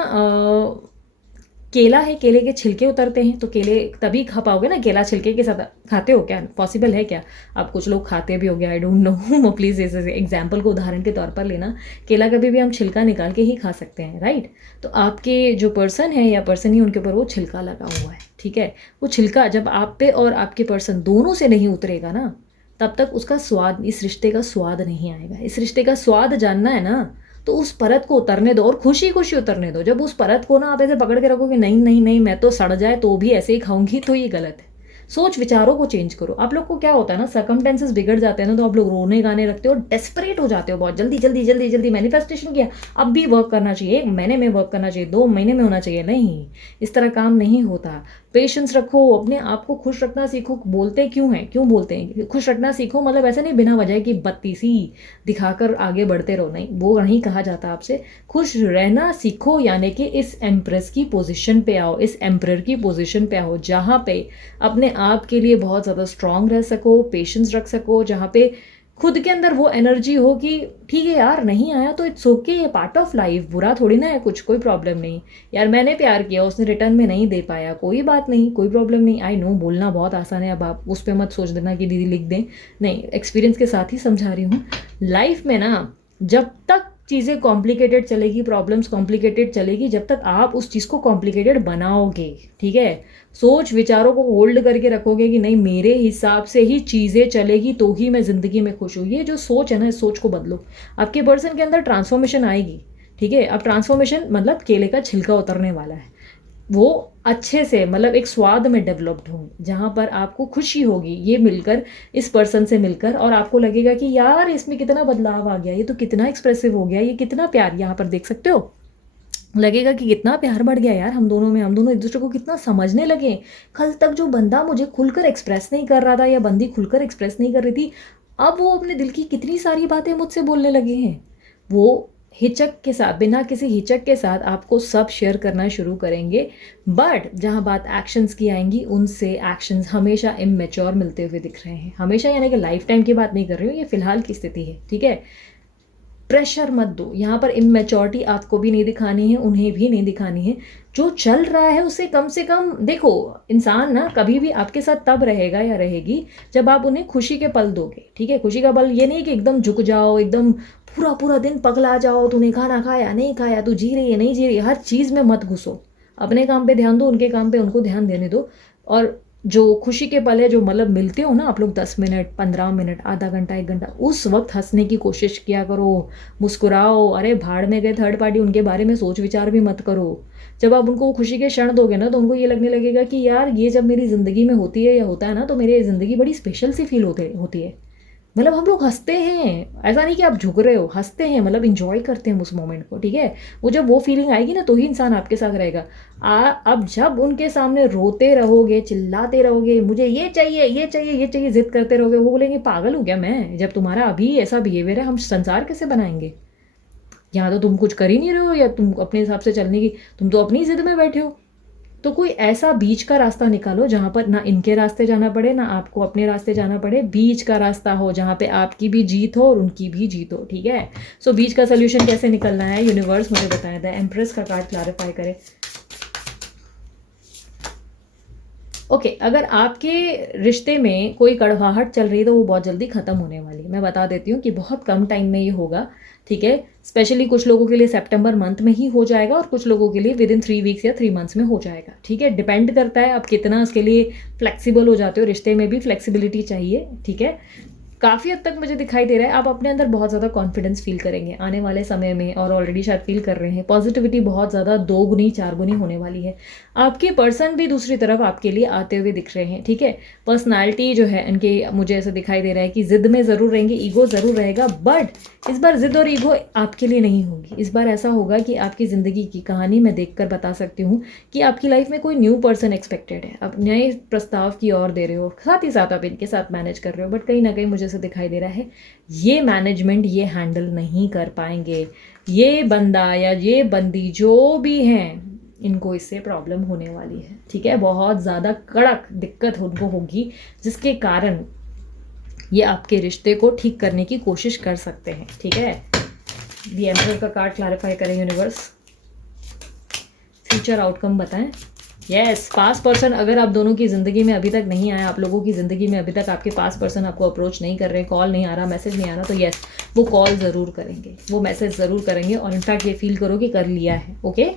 केला है, केले के छिलके उतरते हैं तो केले तभी खा पाओगे ना, केला छिलके के साथ खाते हो क्या? पॉसिबल है क्या? आप कुछ लोग खाते भी हो गया, आई डोंट नो प्लीज़ इस एग्जाम्पल को उदाहरण के तौर पर लेना। केला कभी भी हम छिलका निकाल के ही खा सकते हैं, राइट? तो आपके जो पर्सन है या पर्सन ही, उनके ऊपर वो छिलका लगा हुआ है, ठीक है? वो छिलका जब आप पे और आपके पर्सन दोनों से नहीं उतरेगा ना, तब तक उसका स्वाद, इस रिश्ते का स्वाद नहीं आएगा। इस रिश्ते का स्वाद जानना है ना, तो उस परत को उतरने दो और खुशी खुशी उतरने दो। जब उस परत को ना आप ऐसे पकड़ के रखोगे, नहीं नहीं नहीं मैं तो सड़ जाए तो भी ऐसे ही खाऊंगी, तो ये गलत है। सोच विचारों को चेंज करो। आप लोग को क्या होता है ना, सर्कमटेंसेस बिगड़ जाते हैं ना, तो आप लोग रोने गाने लगते हो, डेस्परेट हो जाते हो, बहुत जल्दी जल्दी जल्दी जल्दी मैनिफेस्टेशन किया, अब भी वर्क करना चाहिए, 1 महीने में वर्क करना चाहिए, 2 महीने में होना चाहिए। नहीं, इस तरह काम नहीं होता। पेशेंस रखो, अपने आप को खुश रखना सीखो। बोलते क्यों हैं, क्यों बोलते हैं खुश रखना सीखो, मतलब ऐसे नहीं बिना वजह की बत्ती सी दिखाकर आगे बढ़ते रहो, नहीं, वो नहीं कहा जाता आपसे। खुश रहना सीखो, यानी कि इस एम्प्रेस की पोजीशन पे आओ, इस एम्परर की पोजीशन पे आओ, जहाँ पे अपने आप के लिए बहुत ज़्यादा स्ट्रांग रह सको, पेशेंस रख सको, जहाँ पे खुद के अंदर वो एनर्जी हो कि ठीक है यार, नहीं आया तो इट्स ओके, ये पार्ट ऑफ लाइफ, बुरा थोड़ी ना है कुछ, कोई प्रॉब्लम नहीं। यार मैंने प्यार किया, उसने रिटर्न में नहीं दे पाया, कोई बात नहीं, कोई प्रॉब्लम नहीं। आई नो बोलना बहुत आसान है, अब आप उस पर मत सोच देना कि दीदी लिख दें, नहीं, एक्सपीरियंस के साथ ही समझा रही हूँ। लाइफ में ना जब तक चीज़ें कॉम्प्लिकेटेड चलेगी, प्रॉब्लम्स कॉम्प्लिकेटेड चलेगी, जब तक आप उस चीज़ को कॉम्प्लिकेटेड बनाओगे, ठीक है, सोच विचारों को होल्ड करके रखोगे कि नहीं मेरे हिसाब से ही चीज़ें चलेगी तो ही मैं ज़िंदगी में खुश हूँ, ये जो सोच है ना, इस सोच को बदलो। आपके पर्सन के अंदर ट्रांसफॉर्मेशन आएगी, ठीक है। अब ट्रांसफॉर्मेशन मतलब केले का छिलका उतरने वाला है, वो अच्छे से मतलब एक स्वाद में डेवलप्ड होंगे, जहाँ पर आपको खुशी होगी ये मिलकर, इस पर्सन से मिलकर, और आपको लगेगा कि यार इसमें कितना बदलाव आ गया, ये तो कितना एक्सप्रेसिव हो गया, ये कितना प्यार, यहाँ पर देख सकते हो, लगेगा कि कितना प्यार बढ़ गया यार हम दोनों में, हम दोनों एक दूसरे को कितना समझने लगे। कल तक जो बंदा मुझे खुलकर एक्सप्रेस नहीं कर रहा था या बंदी खुलकर एक्सप्रेस नहीं कर रही थी, अब वो अपने दिल की कितनी सारी बातें मुझसे बोलने लगे हैं। वो हिचक के साथ, बिना किसी हिचक के साथ आपको सब शेयर करना शुरू करेंगे। बट जहाँ बात एक्शंस की आएंगी, उनसे एक्शंस हमेशा इमेच्योर मिलते हुए दिख रहे हैं। हमेशा यानी कि लाइफ टाइम की बात नहीं कर रही हूँ, ये फिलहाल की स्थिति है, ठीक है। प्रेशर मत दो, यहाँ पर इमेच्योरिटी आपको भी नहीं दिखानी है, उन्हें भी नहीं दिखानी है। जो चल रहा है उसे कम से कम देखो। इंसान ना कभी भी आपके साथ तब रहेगा या रहेगी जब आप उन्हें खुशी के पल दोगे, ठीक है। खुशी का पल ये नहीं कि एकदम झुक जाओ, एकदम पूरा पूरा दिन पगला जाओ, तूने खाना खाया नहीं खाया, तू जी रही है नहीं जी रही, हर चीज़ में मत घुसो। अपने काम पे ध्यान दो, उनके काम पे उनको ध्यान देने दो। और जो खुशी के पल है, जो मतलब मिलते हो ना आप लोग 10 मिनट 15 मिनट आधा घंटा 1 घंटा, उस वक्त हंसने की कोशिश किया करो, मुस्कुराओ। अरे भाड़ में गए थर्ड पार्टी, उनके बारे में सोच विचार भी मत करो। जब आप उनको खुशी के क्षण दोगे ना, तो उनको ये लगने लगेगा कि यार ये जब मेरी ज़िंदगी में होती है या होता है ना, तो मेरी ज़िंदगी बड़ी स्पेशल सी फील होती है। मतलब हम लोग हंसते हैं, ऐसा नहीं कि आप झुक रहे हो, हंसते हैं, मतलब इंजॉय करते हैं उस मोमेंट को, ठीक है। वो जब वो फीलिंग आएगी ना, तो ही इंसान आपके साथ रहेगा। अब जब उनके सामने रोते रहोगे, चिल्लाते रहोगे, मुझे ये चाहिए ये चाहिए ये चाहिए, जिद करते रहोगे, वो बोलेंगे पागल हूँ क्या मैं, जब तुम्हारा अभी ऐसा बिहेवियर है हम संसार कैसे बनाएंगे। यहाँ तो तुम कुछ कर ही नहीं रहे हो, या तुम अपने हिसाब से चलने की, तुम तो अपनी जिद में बैठे हो। तो कोई ऐसा बीच का रास्ता निकालो जहाँ पर ना इनके रास्ते जाना पड़े, ना आपको अपने रास्ते जाना पड़े। बीच का रास्ता हो जहाँ पे आपकी भी जीत हो और उनकी भी जीत हो, ठीक है। सो बीच का सोल्यूशन कैसे निकलना है, यूनिवर्स मुझे बताया था। एम्प्रेस का कार्ड क्लैरिफाई करे। ओके, अगर आपके रिश्ते में कोई कड़वाहट चल रही है तो वो बहुत जल्दी ख़त्म होने वाली है। मैं बता देती हूँ कि बहुत कम टाइम में ये होगा, ठीक है। स्पेशली कुछ लोगों के लिए सितंबर मंथ में ही हो जाएगा, और कुछ लोगों के लिए विद इन 3 वीक्स या 3 मंथ्स में हो जाएगा, ठीक है। डिपेंड करता है आप कितना इसके लिए फ्लेक्सिबल हो जाते हो। रिश्ते में भी फ्लेक्सिबिलिटी चाहिए, ठीक है। काफ़ी हद तक मुझे दिखाई दे रहा है आप अपने अंदर बहुत ज़्यादा कॉन्फिडेंस फील करेंगे आने वाले समय में, और ऑलरेडी शायद फील कर रहे हैं। पॉजिटिविटी बहुत ज़्यादा 2 गुनी 4 गुनी होने वाली है। आपके पर्सन भी दूसरी तरफ आपके लिए आते हुए दिख रहे हैं, ठीक है। पर्सनालिटी जो है इनके, मुझे ऐसा दिखाई दे रहा है कि ज़िद में ज़रूर रहेंगे, ईगो ज़रूर रहेगा, बट इस बार ज़िद और ईगो आपके लिए नहीं होगी। इस बार ऐसा होगा कि आपकी ज़िंदगी की कहानी मैं देखकर बता सकती हूँ कि आपकी लाइफ में कोई न्यू पर्सन एक्सपेक्टेड है। आप नए प्रस्ताव की ओर दे रहे हो, साथ ही साथ आप इनके साथ मैनेज कर रहे हो, बट कहीं ना कहीं मुझे ऐसा दिखाई दे रहा है ये मैनेजमेंट ये हैंडल नहीं कर पाएंगे। ये बंदा या ये बंदी जो भी हैं, इनको इससे प्रॉब्लम होने वाली है, ठीक है। बहुत ज़्यादा कड़क दिक्कत उनको होगी, जिसके कारण ये आपके रिश्ते को ठीक करने की कोशिश कर सकते हैं, ठीक है। द एम्परर का कार्ड क्लैरिफाई करें यूनिवर्स, फ्यूचर आउटकम बताएं। यस, पास पर्सन अगर आप दोनों की ज़िंदगी में अभी तक नहीं आया, आप लोगों की ज़िंदगी में अभी तक आपके पास पर्सन आपको अप्रोच नहीं कर रहे, कॉल नहीं आ रहा, मैसेज नहीं आ रहा, तो यस वो कॉल ज़रूर करेंगे, वो मैसेज ज़रूर करेंगे, और इनफैक्ट ये फील करो कि कर लिया है, ओके।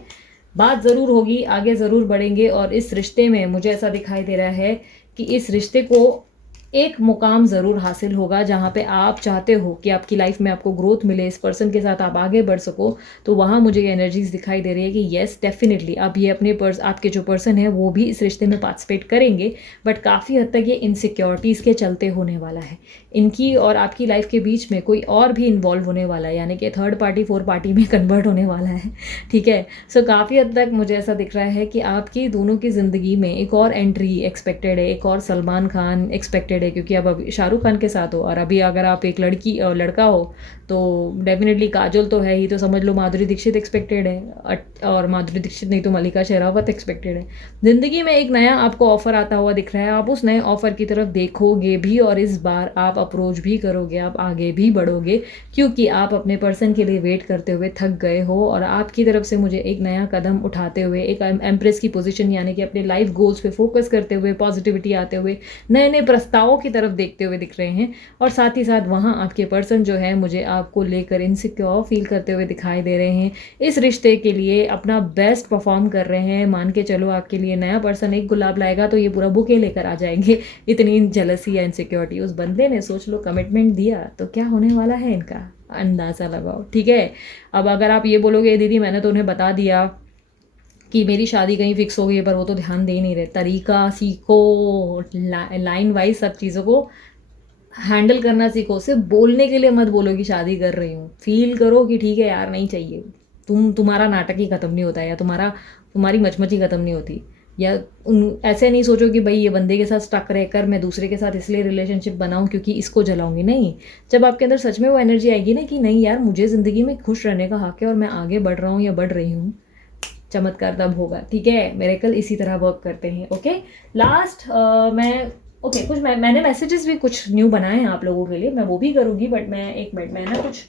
बात ज़रूर होगी, आगे ज़रूर बढ़ेंगे। और इस रिश्ते में मुझे ऐसा दिखाई दे रहा है कि इस रिश्ते को एक मुकाम ज़रूर हासिल होगा जहाँ पे आप चाहते हो कि आपकी लाइफ में आपको ग्रोथ मिले, इस पर्सन के साथ आप आगे बढ़ सको। तो वहाँ मुझे ये एनर्जीज दिखाई दे रही है कि येस डेफिनेटली अब ये अपने आपके जो पर्सन है वो भी इस रिश्ते में पार्टिसिपेट करेंगे, बट काफ़ी हद तक ये इनसिक्योरिटीज़ के चलते होने वाला है। इनकी और आपकी लाइफ के बीच में कोई और भी इन्वॉल्व होने वाला है, यानी कि थर्ड पार्टी 4 पार्टी में कन्वर्ट होने वाला है, ठीक है। सो काफ़ी हद तक मुझे ऐसा दिख रहा है कि आपकी दोनों की ज़िंदगी में एक और एंट्री एक्सपेक्टेड है, एक और सलमान खान एक्सपेक्टेड एक्सपेक्टेड है, क्योंकि अब शाहरुख खान के साथ हो, और अभी अगर आप एक लड़की और लड़का हो तो डेफिनेटली काजोल तो है ही, तो समझ लो माधुरी दीक्षित एक्सपेक्टेड है, और माधुरी दीक्षित नहीं तो मल्लिका शेरावत एक्सपेक्टेड है। ज़िंदगी में एक नया आपको ऑफ़र आता हुआ दिख रहा है, आप उस नए ऑफ़र की तरफ देखोगे भी, और इस बार आप अप्रोच भी करोगे, आप आगे भी बढ़ोगे, क्योंकि आप अपने पर्सन के लिए वेट करते हुए थक गए हो, और आपकी तरफ से मुझे एक नया कदम उठाते हुए, एक एम्प्रेस की पोजीशन यानी कि अपने लाइफ गोल्स पे फोकस करते हुए, पॉजिटिविटी आते हुए, नए नए प्रस्तावों की तरफ देखते हुए दिख रहे हैं। और साथ ही साथ वहाँ आपके पर्सन जो है मुझे आपको लेकर इनसिक्योर फील करते हुए दिखाई दे रहे हैं, इस रिश्ते के लिए अपना बेस्ट परफॉर्म कर रहे हैं। मान के चलो आपके लिए नया पर्सन एक गुलाब लाएगा तो ये पूरा बुके लेकर आ जाएंगे, इतनी जेलसी या इनसिक्योरिटी उस बंदे ने, सोच लो, कमिटमेंट दिया तो क्या होने वाला है इनका अंदाज़ा लगाओ, ठीक है। अब अगर आप ये बोलोगे दीदी मैंने तो उन्हें बता दिया कि मेरी शादी कहीं फिक्स हो गई है, पर वो तो ध्यान दे ही नहीं रहे, तरीका सीखो, लाइन वाइज सब चीज़ों को हैंडल करना सीखो। सिर्फ बोलने के लिए मत बोलो कि शादी कर रही हूँ, फील करो कि ठीक है यार नहीं चाहिए, तुम्हारा नाटक ही ख़त्म नहीं होता, या तुम्हारी मचमची ख़त्म नहीं होती, या ऐसे नहीं सोचो कि भाई ये बंदे के साथ स्टक रहकर मैं दूसरे के साथ इसलिए रिलेशनशिप बनाऊं क्योंकि इसको जलाऊंगी। नहीं, जब आपके अंदर सच में वो एनर्जी आएगी ना कि नहीं यार मुझे ज़िंदगी में खुश रहने का हक है और मैं आगे बढ़ रहा हूँ या बढ़ रही हूँ, चमत्कार तब होगा, ठीक है। मिरेकल इसी तरह वर्क करते हैं। ओके, लास्ट मैं कुछ मैंने मैसेजेस भी कुछ न्यू बनाए हैं आप लोगों के लिए, मैं वो भी करूँगी, बट मैं एक मिनट, मैं ना कुछ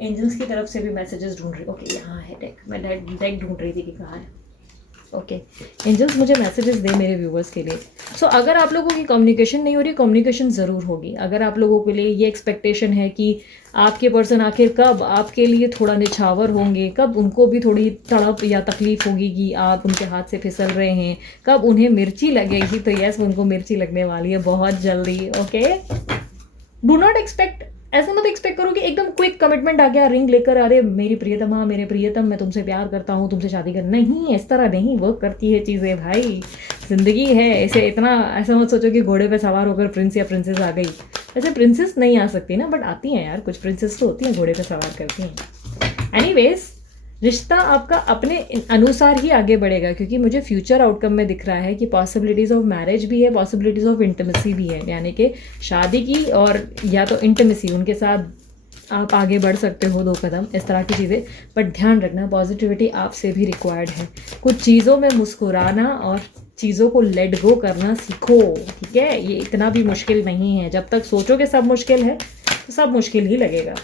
एंजल्स की तरफ से भी मैसेजेस ढूंढ रही हूँ। ओके, यहाँ है डेक, मैं डेक ढूंढ रही थी कि कहाँ है। ओके, एंजल्स मुझे मैसेजेस दे मेरे व्यूवर्स के लिए। सो अगर आप लोगों की कम्युनिकेशन नहीं हो रही, कम्युनिकेशन ज़रूर होगी। अगर आप लोगों के लिए ये एक्सपेक्टेशन है कि आपके पर्सन आखिर कब आपके लिए थोड़ा निछावर होंगे, कब उनको भी थोड़ी तड़प या तकलीफ होगी कि आप उनके हाथ से फिसल रहे हैं, कब उन्हें मिर्ची लगेगी, तो यस उनको मिर्ची लगने वाली है बहुत जल्दी। ओके, डू नॉट एक्सपेक्ट, ऐसे मत एक्सपेक्ट करो कि एकदम क्विक कमिटमेंट आ गया रिंग लेकर, अरे मेरी प्रियतमा मेरे प्रियतम मैं तुमसे प्यार करता हूँ तुमसे शादी कर, नहीं, इस तरह नहीं वर्क करती है चीज़ें भाई। ज़िंदगी है ऐसे, इतना ऐसा मत सोचो कि घोड़े पे सवार होकर प्रिंस या प्रिंसेस आ गई। ऐसे प्रिंसेस नहीं आ सकती ना, बट आती हैं यार, कुछ प्रिंसेस तो होती हैं घोड़े पे सवार करती हैं। एनीवेज, रिश्ता आपका अपने अनुसार ही आगे बढ़ेगा, क्योंकि मुझे फ्यूचर आउटकम में दिख रहा है कि पॉसिबिलिटीज़ ऑफ मैरिज भी है, पॉसिबिलिटीज़ ऑफ इंटीमेसी भी है, यानी कि शादी की और या तो इंटीमेसी, उनके साथ आप आगे बढ़ सकते हो 2 कदम, इस तरह की चीज़ें। बट ध्यान रखना पॉजिटिविटी आपसे भी रिक्वायर्ड है, कुछ चीज़ों में मुस्कुराना और चीज़ों को लेट गो करना सीखो, ठीक है। ये इतना भी मुश्किल नहीं है, जब तक सोचोगे सब मुश्किल है तो सब मुश्किल ही लगेगा।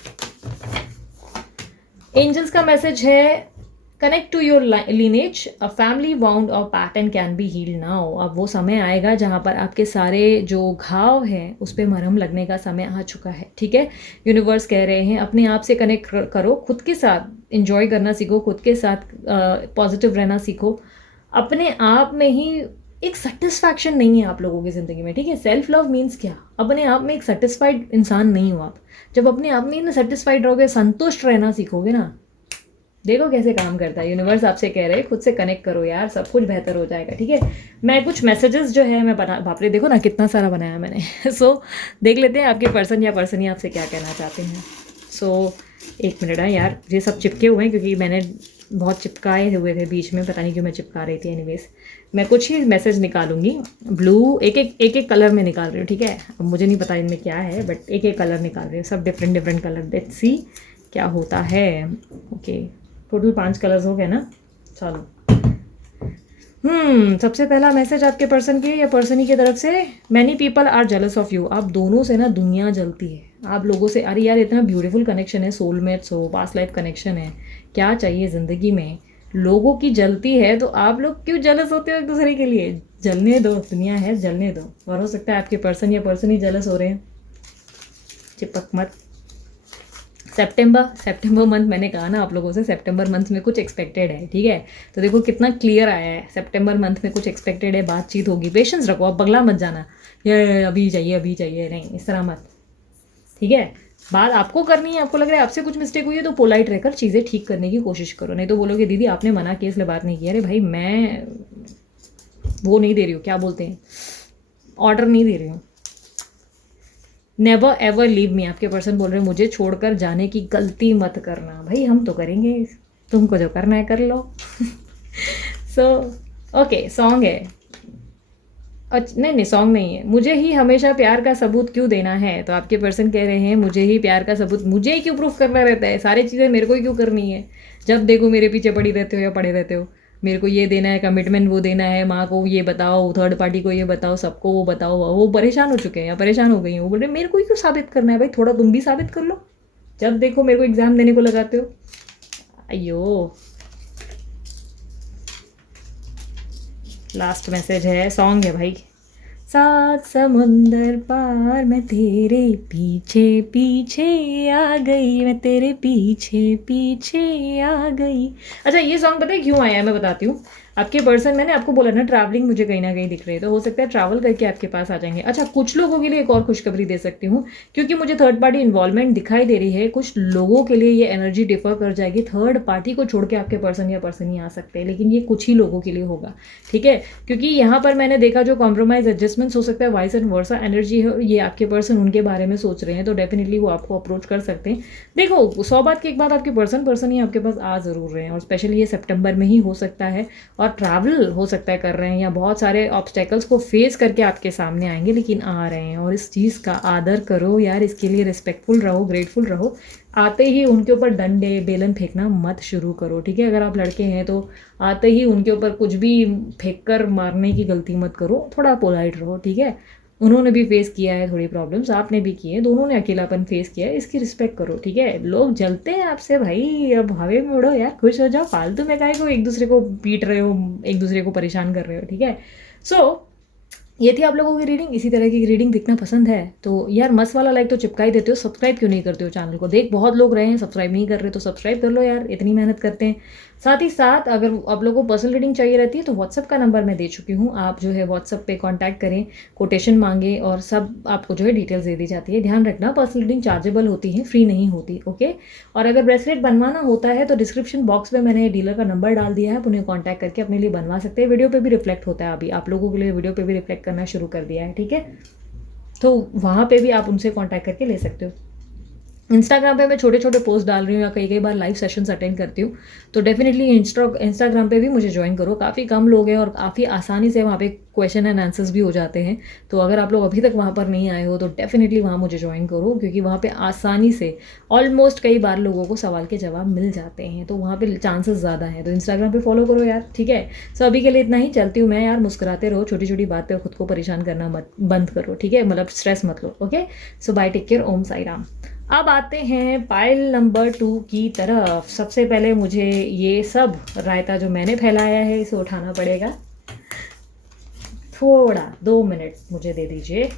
एंजल्स का मैसेज है connect to your lineage, a family wound और pattern can be healed now. अब वो समय आएगा जहाँ पर आपके सारे जो घाव हैं उस पर मरहम लगने का समय आ चुका है, ठीक है। यूनिवर्स कह रहे हैं अपने आप से कनेक्ट करो, खुद के साथ इंजॉय करना सीखो, खुद के साथ पॉजिटिव रहना सीखो। अपने आप में ही एक सेटिस्फैक्शन नहीं है आप लोगों की ज़िंदगी में, ठीक है। सेल्फ लव मीन्स क्या, अपने आप में एक सेटिस्फाइड इंसान नहीं हो आप। जब अपने आप में ना सेटिस्फाइड रहोगे, संतुष्ट रहना सीखोगे ना, देखो कैसे काम करता है। यूनिवर्स आपसे कह रहे हैं खुद से कनेक्ट करो यार, सब कुछ बेहतर हो जाएगा, ठीक है। मैं कुछ मैसेजेस जो है मैं बना, बाप रे देखो ना कितना सारा बनाया मैंने। सो देख लेते हैं आपके पर्सन या पर्सनी आपसे क्या कहना चाहते हैं। सो एक मिनट है यार, ये सब चिपके हुए हैं क्योंकि मैंने बहुत चिपकाए हुए थे बीच में, पता नहीं क्यों मैं चिपका रही थी। एनीवेज, मैं कुछ ही मैसेज निकालूंगी, ब्लू एक कलर में निकाल रही हूँ, ठीक है। अब मुझे नहीं पता इनमें क्या है, बट एक कलर निकाल रही हूँ, सब डिफरेंट कलर। लेट्स सी क्या होता है। ओके, टोटल 5 कलर्स हो गए ना, चलो। सबसे पहला मैसेज आपके पर्सन के या पर्सनी की तरफ से, many people are jealous of you. आप दोनों से ना दुनिया जलती है आप लोगों से। अरे यार इतना ब्यूटीफुल कनेक्शन है, सोलमेट्स हो, पास्ट लाइफ कनेक्शन है, क्या चाहिए ज़िंदगी में। लोगों की जलती है तो आप लोग क्यों जेलस होते हो एक दूसरे के लिए। जलने दो, दुनिया है, जलने दो। और हो सकता है आपके पर्सन या पर्सन ही जेलस हो रहे हैं, चिपक मत। सेप्टेम्बर मंथ, मैंने कहा ना आप लोगों से सेप्टेम्बर मंथ में कुछ एक्सपेक्टेड है, ठीक है। तो देखो कितना क्लियर आया है, सेप्टेम्बर मंथ में कुछ एक्सपेक्टेड है, बातचीत होगी। पेशेंस रखो, अब बगला मत जाना, ये अभी चाहिए, नहीं इस तरह मत, ठीक है। बात आपको करनी है, आपको लग रहा है आपसे कुछ मिस्टेक हुई है तो पोलाइट रहकर चीज़ें ठीक करने की कोशिश करो। नहीं तो बोलोगे दीदी आपने मना किया इसलिए बात नहीं की। अरे भाई मैं वो नहीं दे रही हूँ, क्या बोलते हैं, ऑर्डर नहीं दे रही हूँ। नेवर एवर लीव मी, आपके पर्सन बोल रहे हैं मुझे छोड़कर जाने की गलती मत करना। भाई हम तो करेंगे, तुमको जो करना है कर लो। सो ओके, सॉन्ग है अच्छा नहीं नहीं, सॉन्ग नहीं है। मुझे ही हमेशा प्यार का सबूत क्यों देना है, तो आपके पर्सन कह रहे हैं मुझे ही प्यार का सबूत, मुझे ही क्यों प्रूफ करना रहता है, सारी चीज़ें मेरे को ही क्यों करनी है। जब देखो मेरे पीछे पड़ी रहते हो या पड़े रहते हो, मेरे को ये देना है कमिटमेंट, वो देना है, माँ को ये बताओ, थर्ड पार्टी को ये बताओ, सबको वो बताओ, वो परेशान हो चुके हैं या परेशान हो गई हैं, वो बोल रहे मेरे को ही क्यों साबित करना है भाई, थोड़ा तुम भी साबित कर लो। जब देखो मेरे को एग्जाम देने को लगाते हो। अयो, लास्ट मैसेज है, सॉन्ग है भाई। सात समुंदर पार मैं तेरे पीछे पीछे आ गई, मैं तेरे पीछे पीछे आ गई। अच्छा, ये सॉन्ग पता है क्यों आया है, मैं बताती हूँ। आपके पर्सन, मैंने आपको बोला ना ट्रैवलिंग मुझे कहीं ना कहीं दिख रही है, तो हो सकता है ट्रैवल करके आपके पास आ जाएंगे। अच्छा, कुछ लोगों के लिए एक और खुशखबरी दे सकती हूँ, क्योंकि मुझे थर्ड पार्टी इन्वॉल्वमेंट दिखाई दे रही है। कुछ लोगों के लिए ये एनर्जी डिफर कर जाएगी, थर्ड पार्टी को छोड़ के आपके पर्सन या पर्सन ही आ सकते हैं, लेकिन ये कुछ ही लोगों के लिए होगा, ठीक है। क्योंकि यहाँ पर मैंने देखा जो कॉम्प्रोमाइज एडजस्टमेंट्स हो सकता है, वाइस एंड वर्सा एनर्जी है, ये आपके पर्सन उनके बारे में सोच रहे हैं, तो डेफिनेटली वो आपको अप्रोच कर सकते हैं। देखो 100 बात की एक बात, आपके पर्सन ही आपके पास आ ज़रूर रहे हैं, और स्पेशली ये सितंबर में ही हो सकता है, और ट्रैवल हो सकता है कर रहे हैं, या बहुत सारे ऑब्स्टेकल्स को फेस करके आपके सामने आएंगे, लेकिन आ रहे हैं। और इस चीज़ का आदर करो यार, इसके लिए रिस्पेक्टफुल रहो, ग्रेटफुल रहो। आते ही उनके ऊपर डंडे बेलन फेंकना मत शुरू करो, ठीक है। अगर आप लड़के हैं तो आते ही उनके ऊपर कुछ भी फेंक कर मारने की गलती मत करो, थोड़ा पोलाइट रहो, ठीक है। उन्होंने भी फेस किया है थोड़ी प्रॉब्लम्स, आपने भी किए, दोनों ने अकेलापन फेस किया है, इसकी रिस्पेक्ट करो, ठीक है। लोग जलते हैं आपसे भाई, अब हवे में उड़ो यार, खुश हो जाओ, फालतू में काहे को एक दूसरे को पीट रहे हो, एक दूसरे को परेशान कर रहे हो, ठीक है। सो ये थी आप लोगों की रीडिंग। इसी तरह की रीडिंग देखना पसंद है तो यार मस्त वाला लाइक तो चिपका ही देते हो, सब्सक्राइब क्यों नहीं करते हो चैनल को। देख बहुत लोग रहे हैं सब्सक्राइब नहीं कर रहे, तो सब्सक्राइब कर लो यार, इतनी मेहनत करते हैं। साथ ही साथ अगर आप लोगों को पर्सनल रीडिंग चाहिए रहती है तो व्हाट्सअप का नंबर मैं दे चुकी हूँ, आप जो है व्हाट्सअप पे कांटेक्ट करें, कोटेशन मांगे और सब आपको जो है डिटेल्स दे दी जाती है। ध्यान रखना पर्सनल रीडिंग चार्जेबल होती है, फ्री नहीं होती, ओके। और अगर ब्रेसलेट बनवाना होता है तो डिस्क्रिप्शन बॉक्स में मैंने डीलर का नंबर डाल दिया है, आप उन्हें कॉन्टैक्ट करके अपने लिए बनवा सकते हैं। वीडियो पर भी रिफ्लेक्ट होता है, अभी आप लोगों के लिए वीडियो पर भी रिफ्लेक्ट करना शुरू कर दिया है, ठीक है। तो वहाँ पे भी आप उनसे कांटेक्ट करके ले सकते हो। इंस्टाग्राम पे मैं छोटे छोटे पोस्ट डाल रही हूँ या कई कई बार लाइव सेशंस अटेंड करती हूँ, तो डेफिनेटली इंस्टाग्राम पे भी मुझे ज्वाइन करो। काफ़ी कम लोग हैं और काफ़ी आसानी से वहाँ पे क्वेश्चन एंड आंसर्स भी हो जाते हैं। तो अगर आप लोग अभी तक वहाँ पर नहीं आए हो तो डेफिनेटली वहाँ मुझे ज्वाइन करो, क्योंकि वहाँ पे आसानी से ऑलमोस्ट कई बार लोगों को सवाल के जवाब मिल जाते हैं, तो वहाँ पे चांसेस ज़्यादा हैं। तो इंस्टाग्राम पे फॉलो करो यार, ठीक है। सो अभी के लिए इतना ही, चलती हूँ मैं यार। मुस्कुराते रहो, छोटी छोटी बात पे खुद को परेशान करना मत बंद करो, ठीक है, मतलब स्ट्रेस मत लो, ओके। सो bye, take care, Om Sai Ram. अब आते हैं पाइल नंबर 2 की तरफ। सबसे पहले मुझे ये सब रायता जो मैंने फैलाया है इसे उठाना पड़ेगा, थोड़ा 2 मिनट मुझे दे दीजिए।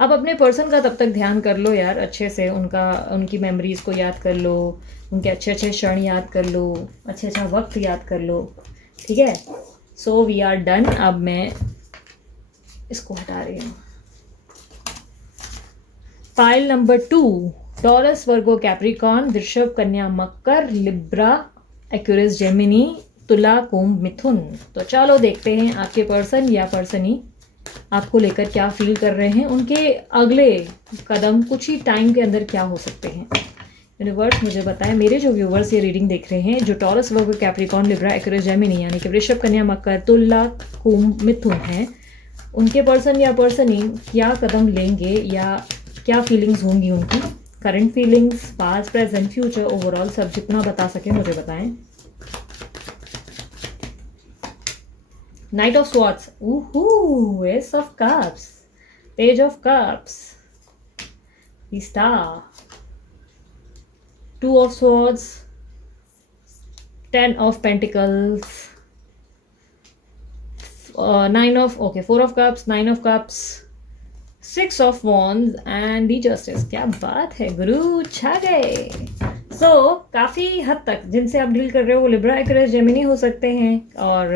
अब अपने पर्सन का तब तक ध्यान कर लो यार अच्छे से, उनकी मेमोरीज को याद कर लो, उनके अच्छे अच्छे क्षण याद कर लो, अच्छे अच्छा वक्त याद कर लो, ठीक है। So we are done. अब मैं इसको हटा रही हूँ। Pile number 2, Taurus, Virgo, Capricorn, वृषभ, कन्या, मकर, लिब्रा, एक्यूरियस, जेमिनी, तुला, कुंभ, मिथुन। तो चलो देखते हैं आपके पर्सन या पर्सनी आपको लेकर क्या फील कर रहे हैं, उनके अगले कदम कुछ ही टाइम के अंदर क्या हो सकते हैं। यूनिवर्स मुझे बताएं, मेरे जो व्यूवर्स ये रीडिंग देख रहे हैं, जो taurus, Virgo, Capricorn, Libra, Aquarius, Gemini यानी कि वृषभ, कन्या, मकर, तुला, कुंभ, मिथुन है, उनके पर्सन या पर्सनी क्या कदम लेंगे या क्या फीलिंग्स होंगी उनकी, current feelings, past, present, future, overall सब जितना बता सके मुझे बताएं। Night of swords, oh, S of cups, page of cups, star, 2 of swords, 10 of pentacles, 9 of, okay, 4 of cups, 9 of cups, 6 of wands and the justice। क्या बात है, गुरु छा गए। सो काफ़ी हद तक जिनसे आप डील कर रहे हो वो लिब्रा, एक्यूरियस, जेमिनी हो सकते हैं, और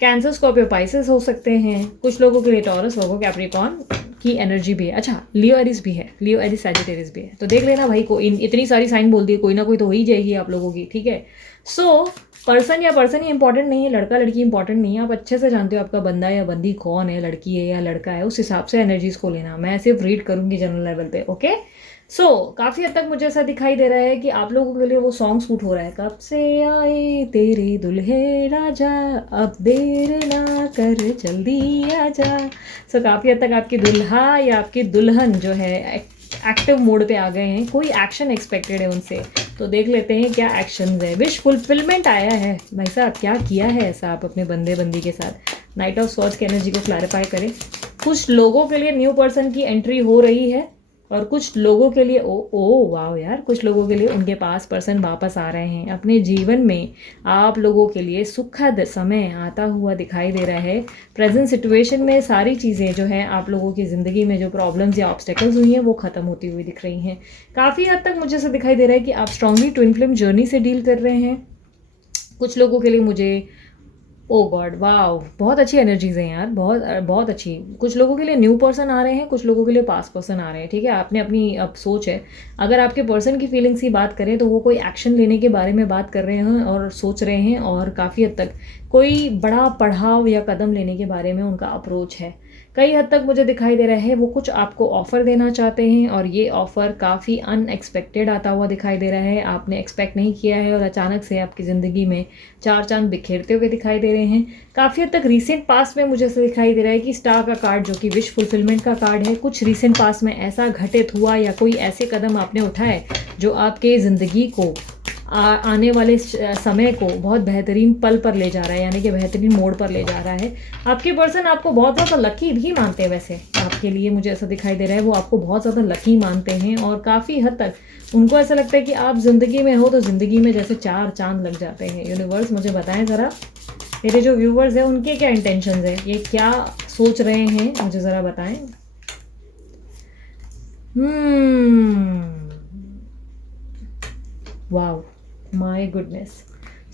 कैंसर, स्कॉर्पियो, पाइसेस हो सकते हैं। कुछ लोगों के लिए टॉरस, वर्गो, कैप्रिकॉर्न की एनर्जी भी है। अच्छा, लियो एरिस भी है, लियो एरिस, सैजिटेरियस भी है। तो देख लेना भाई, को इतनी सारी साइन बोल दी, कोई ना कोई तो हो ही जाएगी आप लोगों की, ठीक है। सो पर्सन या पर्सन ही इंपॉर्टेंट नहीं है, लड़का लड़की इंपॉर्टेंट नहीं है। आप अच्छे से जानते हो आपका बंदा या बंदी कौन है, लड़की है या लड़का है, उस हिसाब से एनर्जीज को लेना। मैं सिर्फ रीड करूंगी जनरल लेवल पे, ओके। काफ़ी हद तक मुझे ऐसा दिखाई दे रहा है कि आप लोगों के लिए वो सॉन्ग सूट हो रहा है, कब से आए तेरे दुल्हे राजा, अब देर ना कर जल्दी आजा। काफ़ी हद तक आपकी दुल्हा या आपकी दुल्हन जो है एक्टिव मोड पे आ गए हैं, कोई एक्शन एक्सपेक्टेड है उनसे। तो देख लेते हैं क्या एक्शंस है। विश फुलफिलमेंट आया है भाई साहब, क्या किया है ऐसा आप अपने बंदे बंदी के साथ। नाइट ऑफ स्वॉर्ड्स की एनर्जी को क्लैरिफाई करें। कुछ लोगों के लिए न्यू पर्सन की एंट्री हो रही है और कुछ लोगों के लिए ओ वाह यार, कुछ लोगों के लिए उनके पास पर्सन वापस आ रहे हैं अपने जीवन में। आप लोगों के लिए सुखद समय आता हुआ दिखाई दे रहा है। प्रेजेंट सिचुएशन में सारी चीज़ें जो हैं आप लोगों की ज़िंदगी में जो प्रॉब्लम्स या ऑब्स्टेकल्स हुई हैं वो ख़त्म होती हुई दिख रही हैं। काफ़ी हद तक मुझे ऐसा दिखाई दे रहा है कि आप स्ट्रांगली ट्विन फ्लेम जर्नी से डील कर रहे हैं। कुछ लोगों के लिए मुझे ओ गॉड वाओ, बहुत अच्छी एनर्जीज हैं यार, बहुत बहुत अच्छी। कुछ लोगों के लिए न्यू पर्सन आ रहे हैं, कुछ लोगों के लिए पास्ट पर्सन आ रहे हैं। ठीक है, आपने अपनी अब सोच है। अगर आपके पर्सन की फीलिंग्स की बात करें तो वो कोई एक्शन लेने के बारे में बात कर रहे हैं और सोच रहे हैं, और काफ़ी हद तक कोई बड़ा पड़ाव या कदम लेने के बारे में उनका अप्रोच है। कई हद तक मुझे दिखाई दे रहा है वो कुछ आपको ऑफ़र देना चाहते हैं और ये ऑफ़र काफ़ी अनएक्सपेक्टेड आता हुआ दिखाई दे रहा है। आपने एक्सपेक्ट नहीं किया है और अचानक से आपकी ज़िंदगी में चार चांद बिखेरते हुए दिखाई दे रहे हैं। काफ़ी हद तक रीसेंट पास्ट में मुझे ऐसा दिखाई दे रहा है कि स्टार का कार्ड जो कि विश फुलफिलमेंट का कार्ड है, कुछ रीसेंट पास्ट में ऐसा घटित हुआ या कोई ऐसे कदम आपने उठाए जो आपके ज़िंदगी को आने वाले समय को बहुत बेहतरीन पल पर ले जा रहा है, यानी कि बेहतरीन मोड़ पर ले जा रहा है। आपके पर्सन आपको बहुत ज़्यादा लकी भी मानते हैं। वैसे आपके लिए मुझे ऐसा दिखाई दे रहा है वो आपको बहुत ज़्यादा लकी मानते हैं और काफ़ी हद तक उनको ऐसा लगता है कि आप ज़िंदगी में हो तो ज़िंदगी में जैसे चार चांद लग जाते हैं। यूनिवर्स मुझे बताएं ज़रा, मेरे जो व्यूवर्स हैं उनके क्या इंटेंशंस हैं, ये क्या सोच रहे हैं, मुझे ज़रा बताएं। Wow my goodness.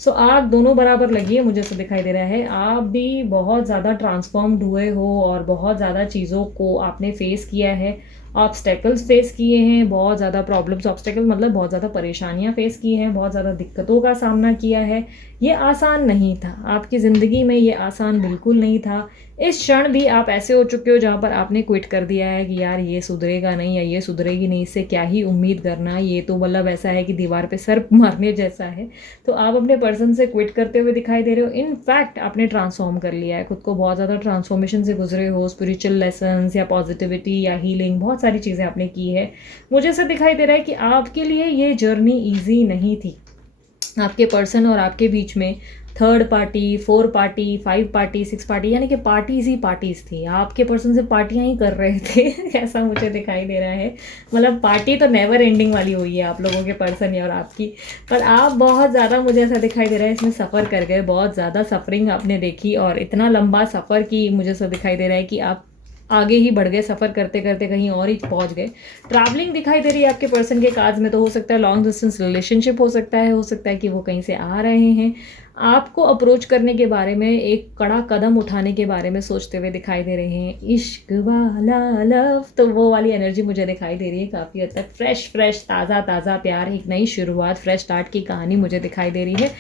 आप दोनों बराबर लगी है, मुझे ऐसा दिखाई दे रहा है। आप भी बहुत ज़्यादा ट्रांसफॉर्म्ड हुए हो और बहुत ज़्यादा चीज़ों को आपने फेस किया है, ऑब्स्टेकल्स फेस किए हैं, बहुत ज़्यादा प्रॉब्लम्स, ऑब्स्टेकल मतलब बहुत ज़्यादा परेशानियां फेस की हैं, बहुत ज़्यादा दिक्कतों का सामना किया है। ये आसान नहीं था आपकी ज़िंदगी में, ये आसान बिल्कुल नहीं था। इस क्षण भी आप ऐसे हो चुके हो जहाँ पर आपने क्विट कर दिया है कि यार ये सुधरेगा नहीं या ये सुधरेगी नहीं, इससे क्या ही उम्मीद करना, ये तो मतलब ऐसा है कि दीवार पे सर मारने जैसा है। तो आप अपने पर्सन से क्विट करते हुए दिखाई दे रहे हो। इनफैक्ट आपने ट्रांसफॉर्म कर लिया है खुद को, बहुत ज़्यादा ट्रांसफॉर्मेशन से गुजरे हो, स्पिरिचुअल लेसन्स या पॉजिटिविटी या हीलिंग, बहुत सारी चीज़ें आपने की है। मुझे ऐसा दिखाई दे रहा है कि आपके लिए ये जर्नी ईजी नहीं थी। आपके पर्सन और आपके बीच में third party, 4 party, 5 party, 6 party, यानी कि पार्टीज ही पार्टीज थी। आपके पर्सन से पार्टियां ही कर रहे थे ऐसा मुझे दिखाई दे रहा है। मतलब पार्टी तो नेवर एंडिंग वाली हुई है आप लोगों के पर्सन और आपकी। पर आप बहुत ज़्यादा, मुझे ऐसा दिखाई दे रहा है, इसमें सफ़र कर गए, बहुत ज़्यादा सफरिंग आपने देखी और इतना लंबा सफ़र की मुझे ऐसा दिखाई दे रहा है कि आप आगे ही बढ़ गए, सफ़र करते करते कहीं और ही पहुंच गए। ट्रैवलिंग दिखाई दे रही है आपके पर्सन के कार्ड्स में, तो हो सकता है लॉन्ग डिस्टेंस रिलेशनशिप हो सकता है कि वो कहीं से आ रहे हैं। आपको अप्रोच करने के बारे में, एक कड़ा कदम उठाने के बारे में सोचते हुए दिखाई दे रहे हैं। इश्क वाला लव, तो वो वाली एनर्जी मुझे दिखाई दे रही है काफ़ी हद तक। फ्रेश ताज़ा ताज़ा प्यार, एक नई शुरुआत, फ्रेश स्टार्ट की कहानी मुझे दिखाई दे रही है।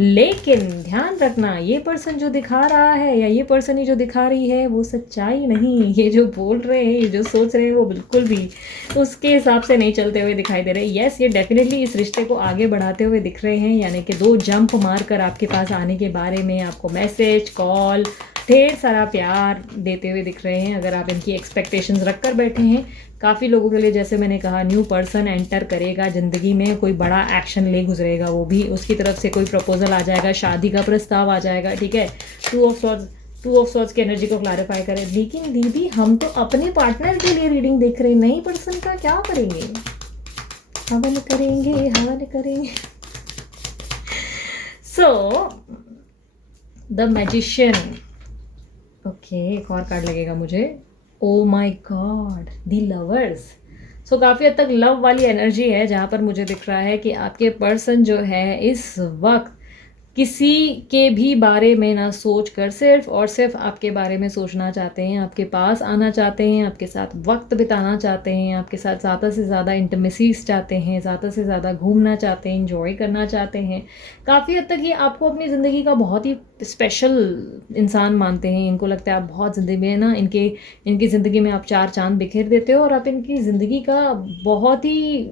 लेकिन ध्यान रखना, ये पर्सन जो दिखा रहा है या ये पर्सन ही जो दिखा रही है वो सच्चाई नहीं। ये जो बोल रहे हैं, ये जो सोच रहे हैं, वो बिल्कुल भी उसके हिसाब से नहीं चलते हुए दिखाई दे रहे। यस, ये डेफिनेटली इस रिश्ते को आगे बढ़ाते हुए दिख रहे हैं, यानी कि 2 जंप मारकर आपके पास आने के बारे में आपको मैसेज, कॉल, ढेर सारा प्यार देते हुए दिख रहे हैं। अगर आप इनकी एक्सपेक्टेशंस रख कर बैठे हैं, काफ़ी लोगों के लिए जैसे मैंने कहा, न्यू पर्सन एंटर करेगा ज़िंदगी में, कोई बड़ा एक्शन ले गुजरेगा, वो भी उसकी तरफ से कोई प्रपोजल आ जाएगा, शादी का प्रस्ताव आ जाएगा। ठीक है, 2 ऑफ सॉर्ड्स की एनर्जी को क्लैरिफाई करें। लेकिन दीदी हम तो अपने पार्टनर के लिए रीडिंग देख रहे हैं, नई पर्सन का क्या करेंगे? हवन करेंगे। The magician. ओके, एक और कार्ड लगेगा मुझे। ओ माई गॉड, द लवर्स। काफ़ी हद तक लव वाली एनर्जी है, जहाँ पर मुझे दिख रहा है कि आपके पर्सन जो है इस वक्त किसी के भी बारे में ना सोच कर सिर्फ और सिर्फ आपके बारे में सोचना चाहते हैं, आपके पास आना चाहते हैं, आपके साथ वक्त बिताना चाहते हैं, आपके साथ ज़्यादा से ज़्यादा इंटीमेसीज चाहते हैं, ज़्यादा से ज़्यादा घूमना चाहते हैं, इंजॉय करना चाहते हैं। काफ़ी हद तक ये आपको अपनी ज़िंदगी का बहुत ही स्पेशल इंसान मानते हैं। इनको लगता है आप बहुत ज़िंदगी में ना इनकी ज़िंदगी में आप चार चांद बिखेर देते हो और आप इनकी ज़िंदगी का बहुत ही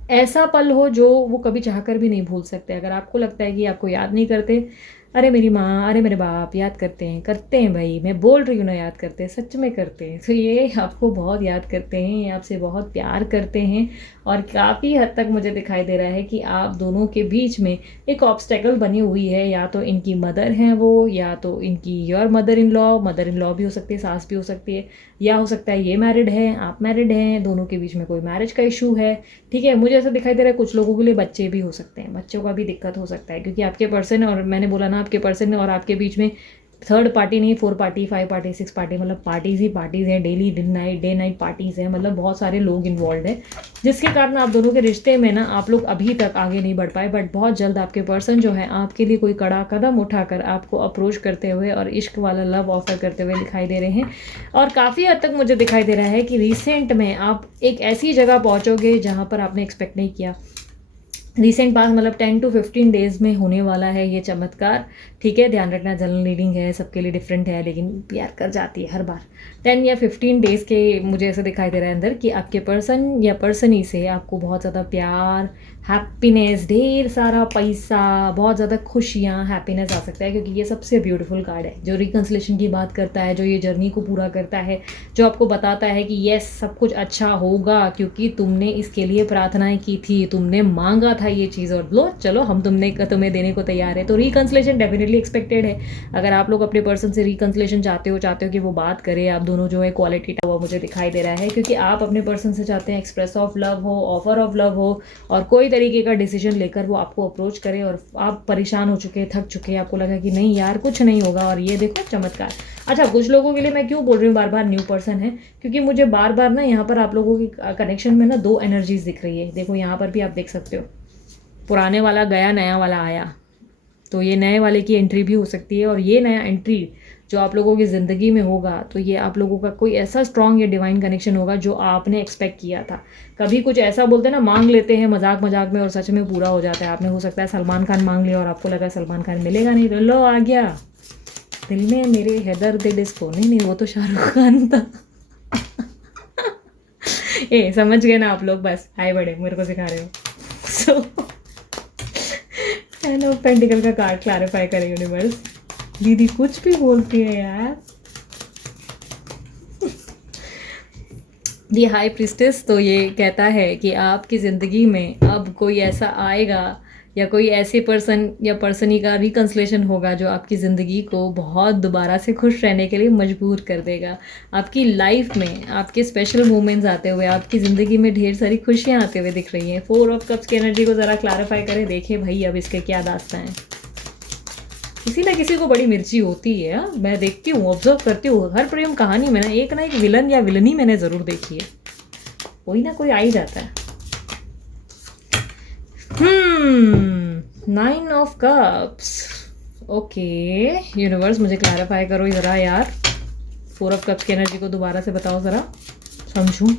ऐसा पल हो जो वो कभी चाहकर भी नहीं भूल सकते। अगर आपको लगता है कि आपको याद नहीं करते, अरे मेरी माँ, अरे मेरे बाप याद करते हैं भाई, मैं बोल रही हूँ ना याद करते हैं, सच में करते हैं। तो ये आपको बहुत याद करते हैं, ये आपसे बहुत प्यार करते हैं और काफ़ी हद तक मुझे दिखाई दे रहा है कि आप दोनों के बीच में एक ऑब्स्टेकल बनी हुई है। या तो इनकी मदर हैं वो, या तो इनकी योर मदर इन लॉ भी हो सकती है, सास भी हो सकती है, या हो सकता है ये मैरिड है, आप मैरिड हैं, दोनों के बीच में कोई मैरिज का इशू है। ठीक है, मुझे ऐसा दिखाई दे रहा है कुछ लोगों के लिए बच्चे भी हो सकते हैं, बच्चों का भी दिक्कत हो सकता है, क्योंकि आपके पर्सन, और मैंने बोला ना आपके पर्सन और आपके बीच में थर्ड पार्टी नहीं, 4 पार्टी, 5 पार्टी, 6 पार्टी, मतलब पार्टीज ही पार्टीज हैं, डेली डे नाइट पार्टीज हैं, मतलब बहुत सारे लोग इन्वॉल्व हैं, जिसके कारण आप दोनों के रिश्ते में ना आप लोग अभी तक आगे नहीं बढ़ पाए। बट बहुत जल्द आपके पर्सन जो है आपके लिए कोई कड़ा कदम उठाकर आपको अप्रोच करते हुए और इश्क वाला लव ऑफर करते हुए दिखाई दे रहे हैं। और काफ़ी हद तक मुझे दिखाई दे रहा है कि रिसेंट में आप एक ऐसी जगह पहुँचोगे जहाँ पर आपने एक्सपेक्ट नहीं किया। रिसेंट पास मतलब 10 to 15 डेज़ में होने वाला है ये चमत्कार। ठीक है, ध्यान रखना जनरल रीडिंग है, सबके लिए डिफरेंट है, लेकिन प्यार कर जाती है हर बार। 10 या 15 डेज़ के मुझे ऐसा दिखाई दे रहा है अंदर कि आपके पर्सन या पर्सनी से आपको बहुत ज़्यादा प्यार, हैप्पीनेस, ढेर सारा पैसा, बहुत ज़्यादा खुशियाँ, हैप्पीनेस आ सकता है, क्योंकि ये सबसे ब्यूटीफुल कार्ड है जो रिकन्सिलेशन की बात करता है, जो ये जर्नी को पूरा करता है, जो आपको बताता है कि यस सब कुछ अच्छा होगा क्योंकि तुमने इसके लिए प्रार्थनाएं की थी, तुमने मांगा था ये चीज़ और लो चलो हम तुम्हें देने को तैयार है। तो रिकन्सिलेशन डेफिनेटली एक्सपेक्टेड है। अगर आप लोग अपने पर्सन से रिकन्सिलेशन चाहते हो कि वो बात करे, आप दोनों जो है क्वालिटी हुआ मुझे दिखाई दे रहा है, क्योंकि आप अपने पर्सन से चाहते हैं एक्सप्रेस ऑफ लव हो, ऑफर ऑफ लव हो, और कोई तरीके का डिसीजन लेकर वो आपको अप्रोच करे। और आप परेशान हो चुके, थक चुके, आपको लगा कि नहीं यार कुछ नहीं होगा, और ये देखो चमत्कार। अच्छा, कुछ लोगों के लिए मैं क्यों बोल रही हूँ बार बार न्यू पर्सन है, क्योंकि मुझे बार बार ना यहाँ पर आप लोगों की कनेक्शन में ना 2 एनर्जीज दिख रही है। देखो यहाँ पर भी आप देख सकते हो, पुराने वाला गया, नया वाला आया, तो ये नए वाले की एंट्री भी हो सकती है। और ये नया एंट्री जो आप लोगों की ज़िंदगी में होगा, तो ये आप लोगों का कोई ऐसा स्ट्रॉन्ग या डिवाइन कनेक्शन होगा जो आपने एक्सपेक्ट किया था। कभी कुछ ऐसा बोलते हैं ना, मांग लेते हैं मजाक मजाक में और सच में पूरा हो जाता है। आपने हो सकता है सलमान खान मांग लिया और आपको लगा सलमान खान मिलेगा नहीं, तो लो आ गया दिल में मेरे हैदर दे डिस्को। नहीं, वो तो शाहरुख खान था। ए समझ गए ना आप लोग, बस आए बड़े मेरे को सिखा रहे हो। सो टेन ऑफ पेंटिकल का कार्ड क्लैरिफाई करे यूनिवर्स। दीदी कुछ भी बोलती है यार। दी हाई प्रिस्टेस तो ये कहता है कि आपकी ज़िंदगी में अब कोई ऐसा आएगा या कोई ऐसे पर्सन या पर्सनी का रिकन्सलेशन होगा जो आपकी ज़िंदगी को बहुत दोबारा से खुश रहने के लिए मजबूर कर देगा। आपकी लाइफ में आपके स्पेशल मोमेंट्स आते हुए, आपकी ज़िंदगी में ढेर सारी खुशियाँ आते हुए दिख रही हैं। 4 ऑफ कप्स की एनर्जी को ज़रा क्लैरिफाई करें, देखिए भाई अब इसके क्या दास्तां हैं। किसी ना किसी को बड़ी मिर्ची होती है। मैं देखती हूँ, ऑब्जर्व करती हूँ, हर प्रेम कहानी में ना एक विलन या विलनी मैंने ज़रूर देखी है, कोई ना कोई आ ही जाता है। 9 ऑफ कप्स। ओके यूनिवर्स, मुझे क्लैरिफाई करो ज़रा यार, 4 ऑफ कप्स की एनर्जी को दोबारा से बताओ ज़रा, समझूं।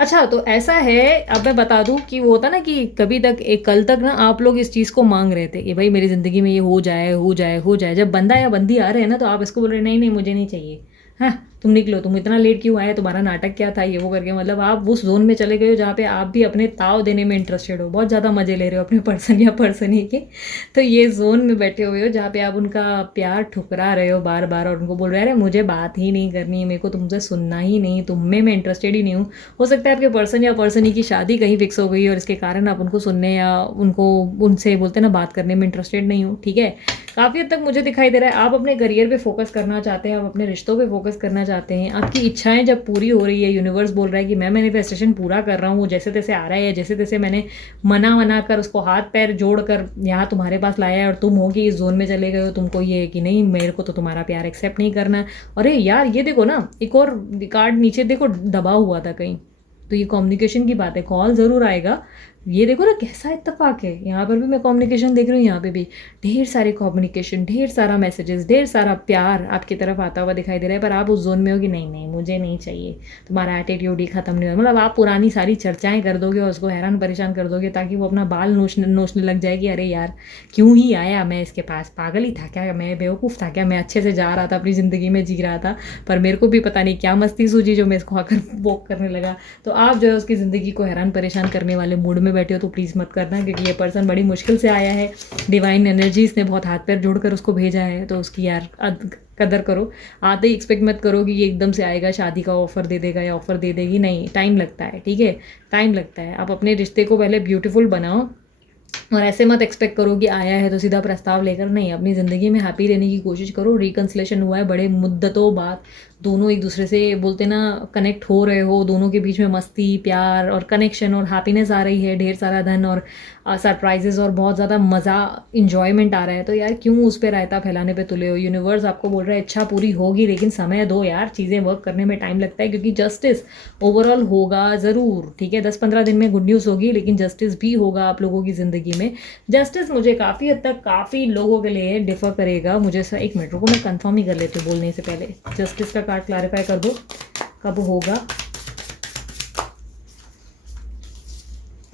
अच्छा, तो ऐसा है, अब मैं बता दूं कि वो होता ना कि कभी तक एक कल तक ना आप लोग इस चीज़ को मांग रहे थे कि भाई मेरी ज़िंदगी में ये हो जाए हो जाए हो जाए। जब बंदा या बंदी आ रहे हैं ना, तो आप इसको बोल रहे नहीं नहीं मुझे नहीं चाहिए, हाँ तुम निकलो, तुम इतना लेट क्यों आए, तुम्हारा नाटक क्या था, ये वो करके मतलब आप उस जोन में चले गए हो जहाँ पे आप भी अपने ताव देने में इंटरेस्टेड हो, बहुत ज़्यादा मज़े ले रहे हो अपने पर्सन या पर्सनी के। तो ये जोन में बैठे हुए हो जहाँ पे आप उनका प्यार ठुकरा रहे हो बार बार और उनको बोल रहे हो अरे मुझे बात ही नहीं करनी है, मेरे को तुमसे सुनना ही नहीं, तुम में मैं इंटरेस्टेड ही नहीं हूँ। हो सकता है आपके पर्सन या पर्सनी की शादी कहीं फिक्स हो गई और इसके कारण आप उनको सुनने या उनको उनसे बोलते ना बात करने में इंटरेस्टेड नहीं हो। ठीक है, काफ़ी हद तक मुझे दिखाई दे रहा है आप अपने करियर पे फोकस करना चाहते हैं, आप अपने रिश्तों पे फोकस करना चाहते हैं। आपकी इच्छाएं जब पूरी हो रही है, यूनिवर्स बोल रहा है कि मैं मैनिफेस्टेशन पूरा कर रहा हूँ, जैसे तैसे आ रहा है, जैसे तैसे मैंने मना कर उसको हाथ पैर जोड़ कर यहाँ तुम्हारे पास लाया है और तुम हो कि इस जोन में चले गए हो, तुमको ये है कि नहीं मेरे को तो तुम्हारा प्यार एक्सेप्ट नहीं करना है। अरे यार ये देखो ना, एक और कार्ड नीचे देखो दबा हुआ था कहीं, तो ये कम्युनिकेशन की बात है, कॉल ज़रूर आएगा ये देखो ना कैसा इत्तेफाक है, यहाँ पर भी मैं कम्युनिकेशन देख रही हूँ, यहाँ पे भी ढेर सारे कम्युनिकेशन, ढेर सारा मैसेजेस, ढेर सारा प्यार आपकी तरफ आता हुआ दिखाई दे रहा है, पर आप उस जोन में हो कि नहीं नहीं मुझे नहीं चाहिए, तुम्हारा एटीट्यूड ही खत्म नहीं हुआ। मतलब आप पुरानी सारी चर्चाएं कर दोगे और उसको हैरान परेशान कर दोगे ताकि वो अपना बाल नोचने लग जाए कि अरे यार क्यों ही आया मैं इसके पास, पागल ही था क्या, मैं बेवकूफ़ था क्या, मैं अच्छे से जा रहा था अपनी ज़िंदगी में, जी रहा था, पर मेरे को भी पता नहीं क्या मस्ती सूझी जो मैं इसको आकर वॉक करने लगा। तो आप जो है उसकी ज़िंदगी को हैरान परेशान करने वाले मूड में बैठे हो तो प्लीज़ मत करना, क्योंकि ये पर्सन बड़ी मुश्किल से आया है, डिवाइन एनर्जीज ने बहुत हाथ पैर जोड़कर उसको भेजा है, तो उसकी यार कदर करो। आते ही एक्सपेक्ट मत करो कि ये एकदम से आएगा, शादी का ऑफर दे देगा या ऑफर दे देगी, नहीं, टाइम लगता है, ठीक है, टाइम लगता है। आप अपने रिश्ते को पहले ब्यूटीफुल बनाओ और ऐसे मत एक्सपेक्ट करो कि आया है तो सीधा प्रस्ताव लेकर, नहीं, अपनी ज़िंदगी में हैप्पी रहने की कोशिश करो। रिकन्सिलेशन हुआ है बड़े मुद्दतों बाद, दोनों एक दूसरे से बोलते ना कनेक्ट हो रहे हो, दोनों के बीच में मस्ती प्यार और कनेक्शन और हैप्पीनेस आ रही है, ढेर सारा धन और सरप्राइजेस और बहुत ज़्यादा मज़ा इंजॉयमेंट आ रहा है, तो यार क्यों उस पर रायता फैलाने पे तुले हो। यूनिवर्स आपको बोल रहा है इच्छा पूरी होगी लेकिन समय दो यार, चीज़ें वर्क करने में टाइम लगता है, क्योंकि जस्टिस ओवरऑल होगा ज़रूर, ठीक है, 10-15 दिन में गुड न्यूज़ होगी लेकिन जस्टिस भी होगा आप लोगों की ज़िंदगी में। जस्टिस मुझे काफ़ी हद तक काफ़ी लोगों के लिए डिफ़र करेगा, मुझे एक मिनट रुको, मैं कंफर्म ही कर लेती हूँ बोलने से पहले, जस्टिस का कार्ड क्लैरिफाई कर दो कब होगा।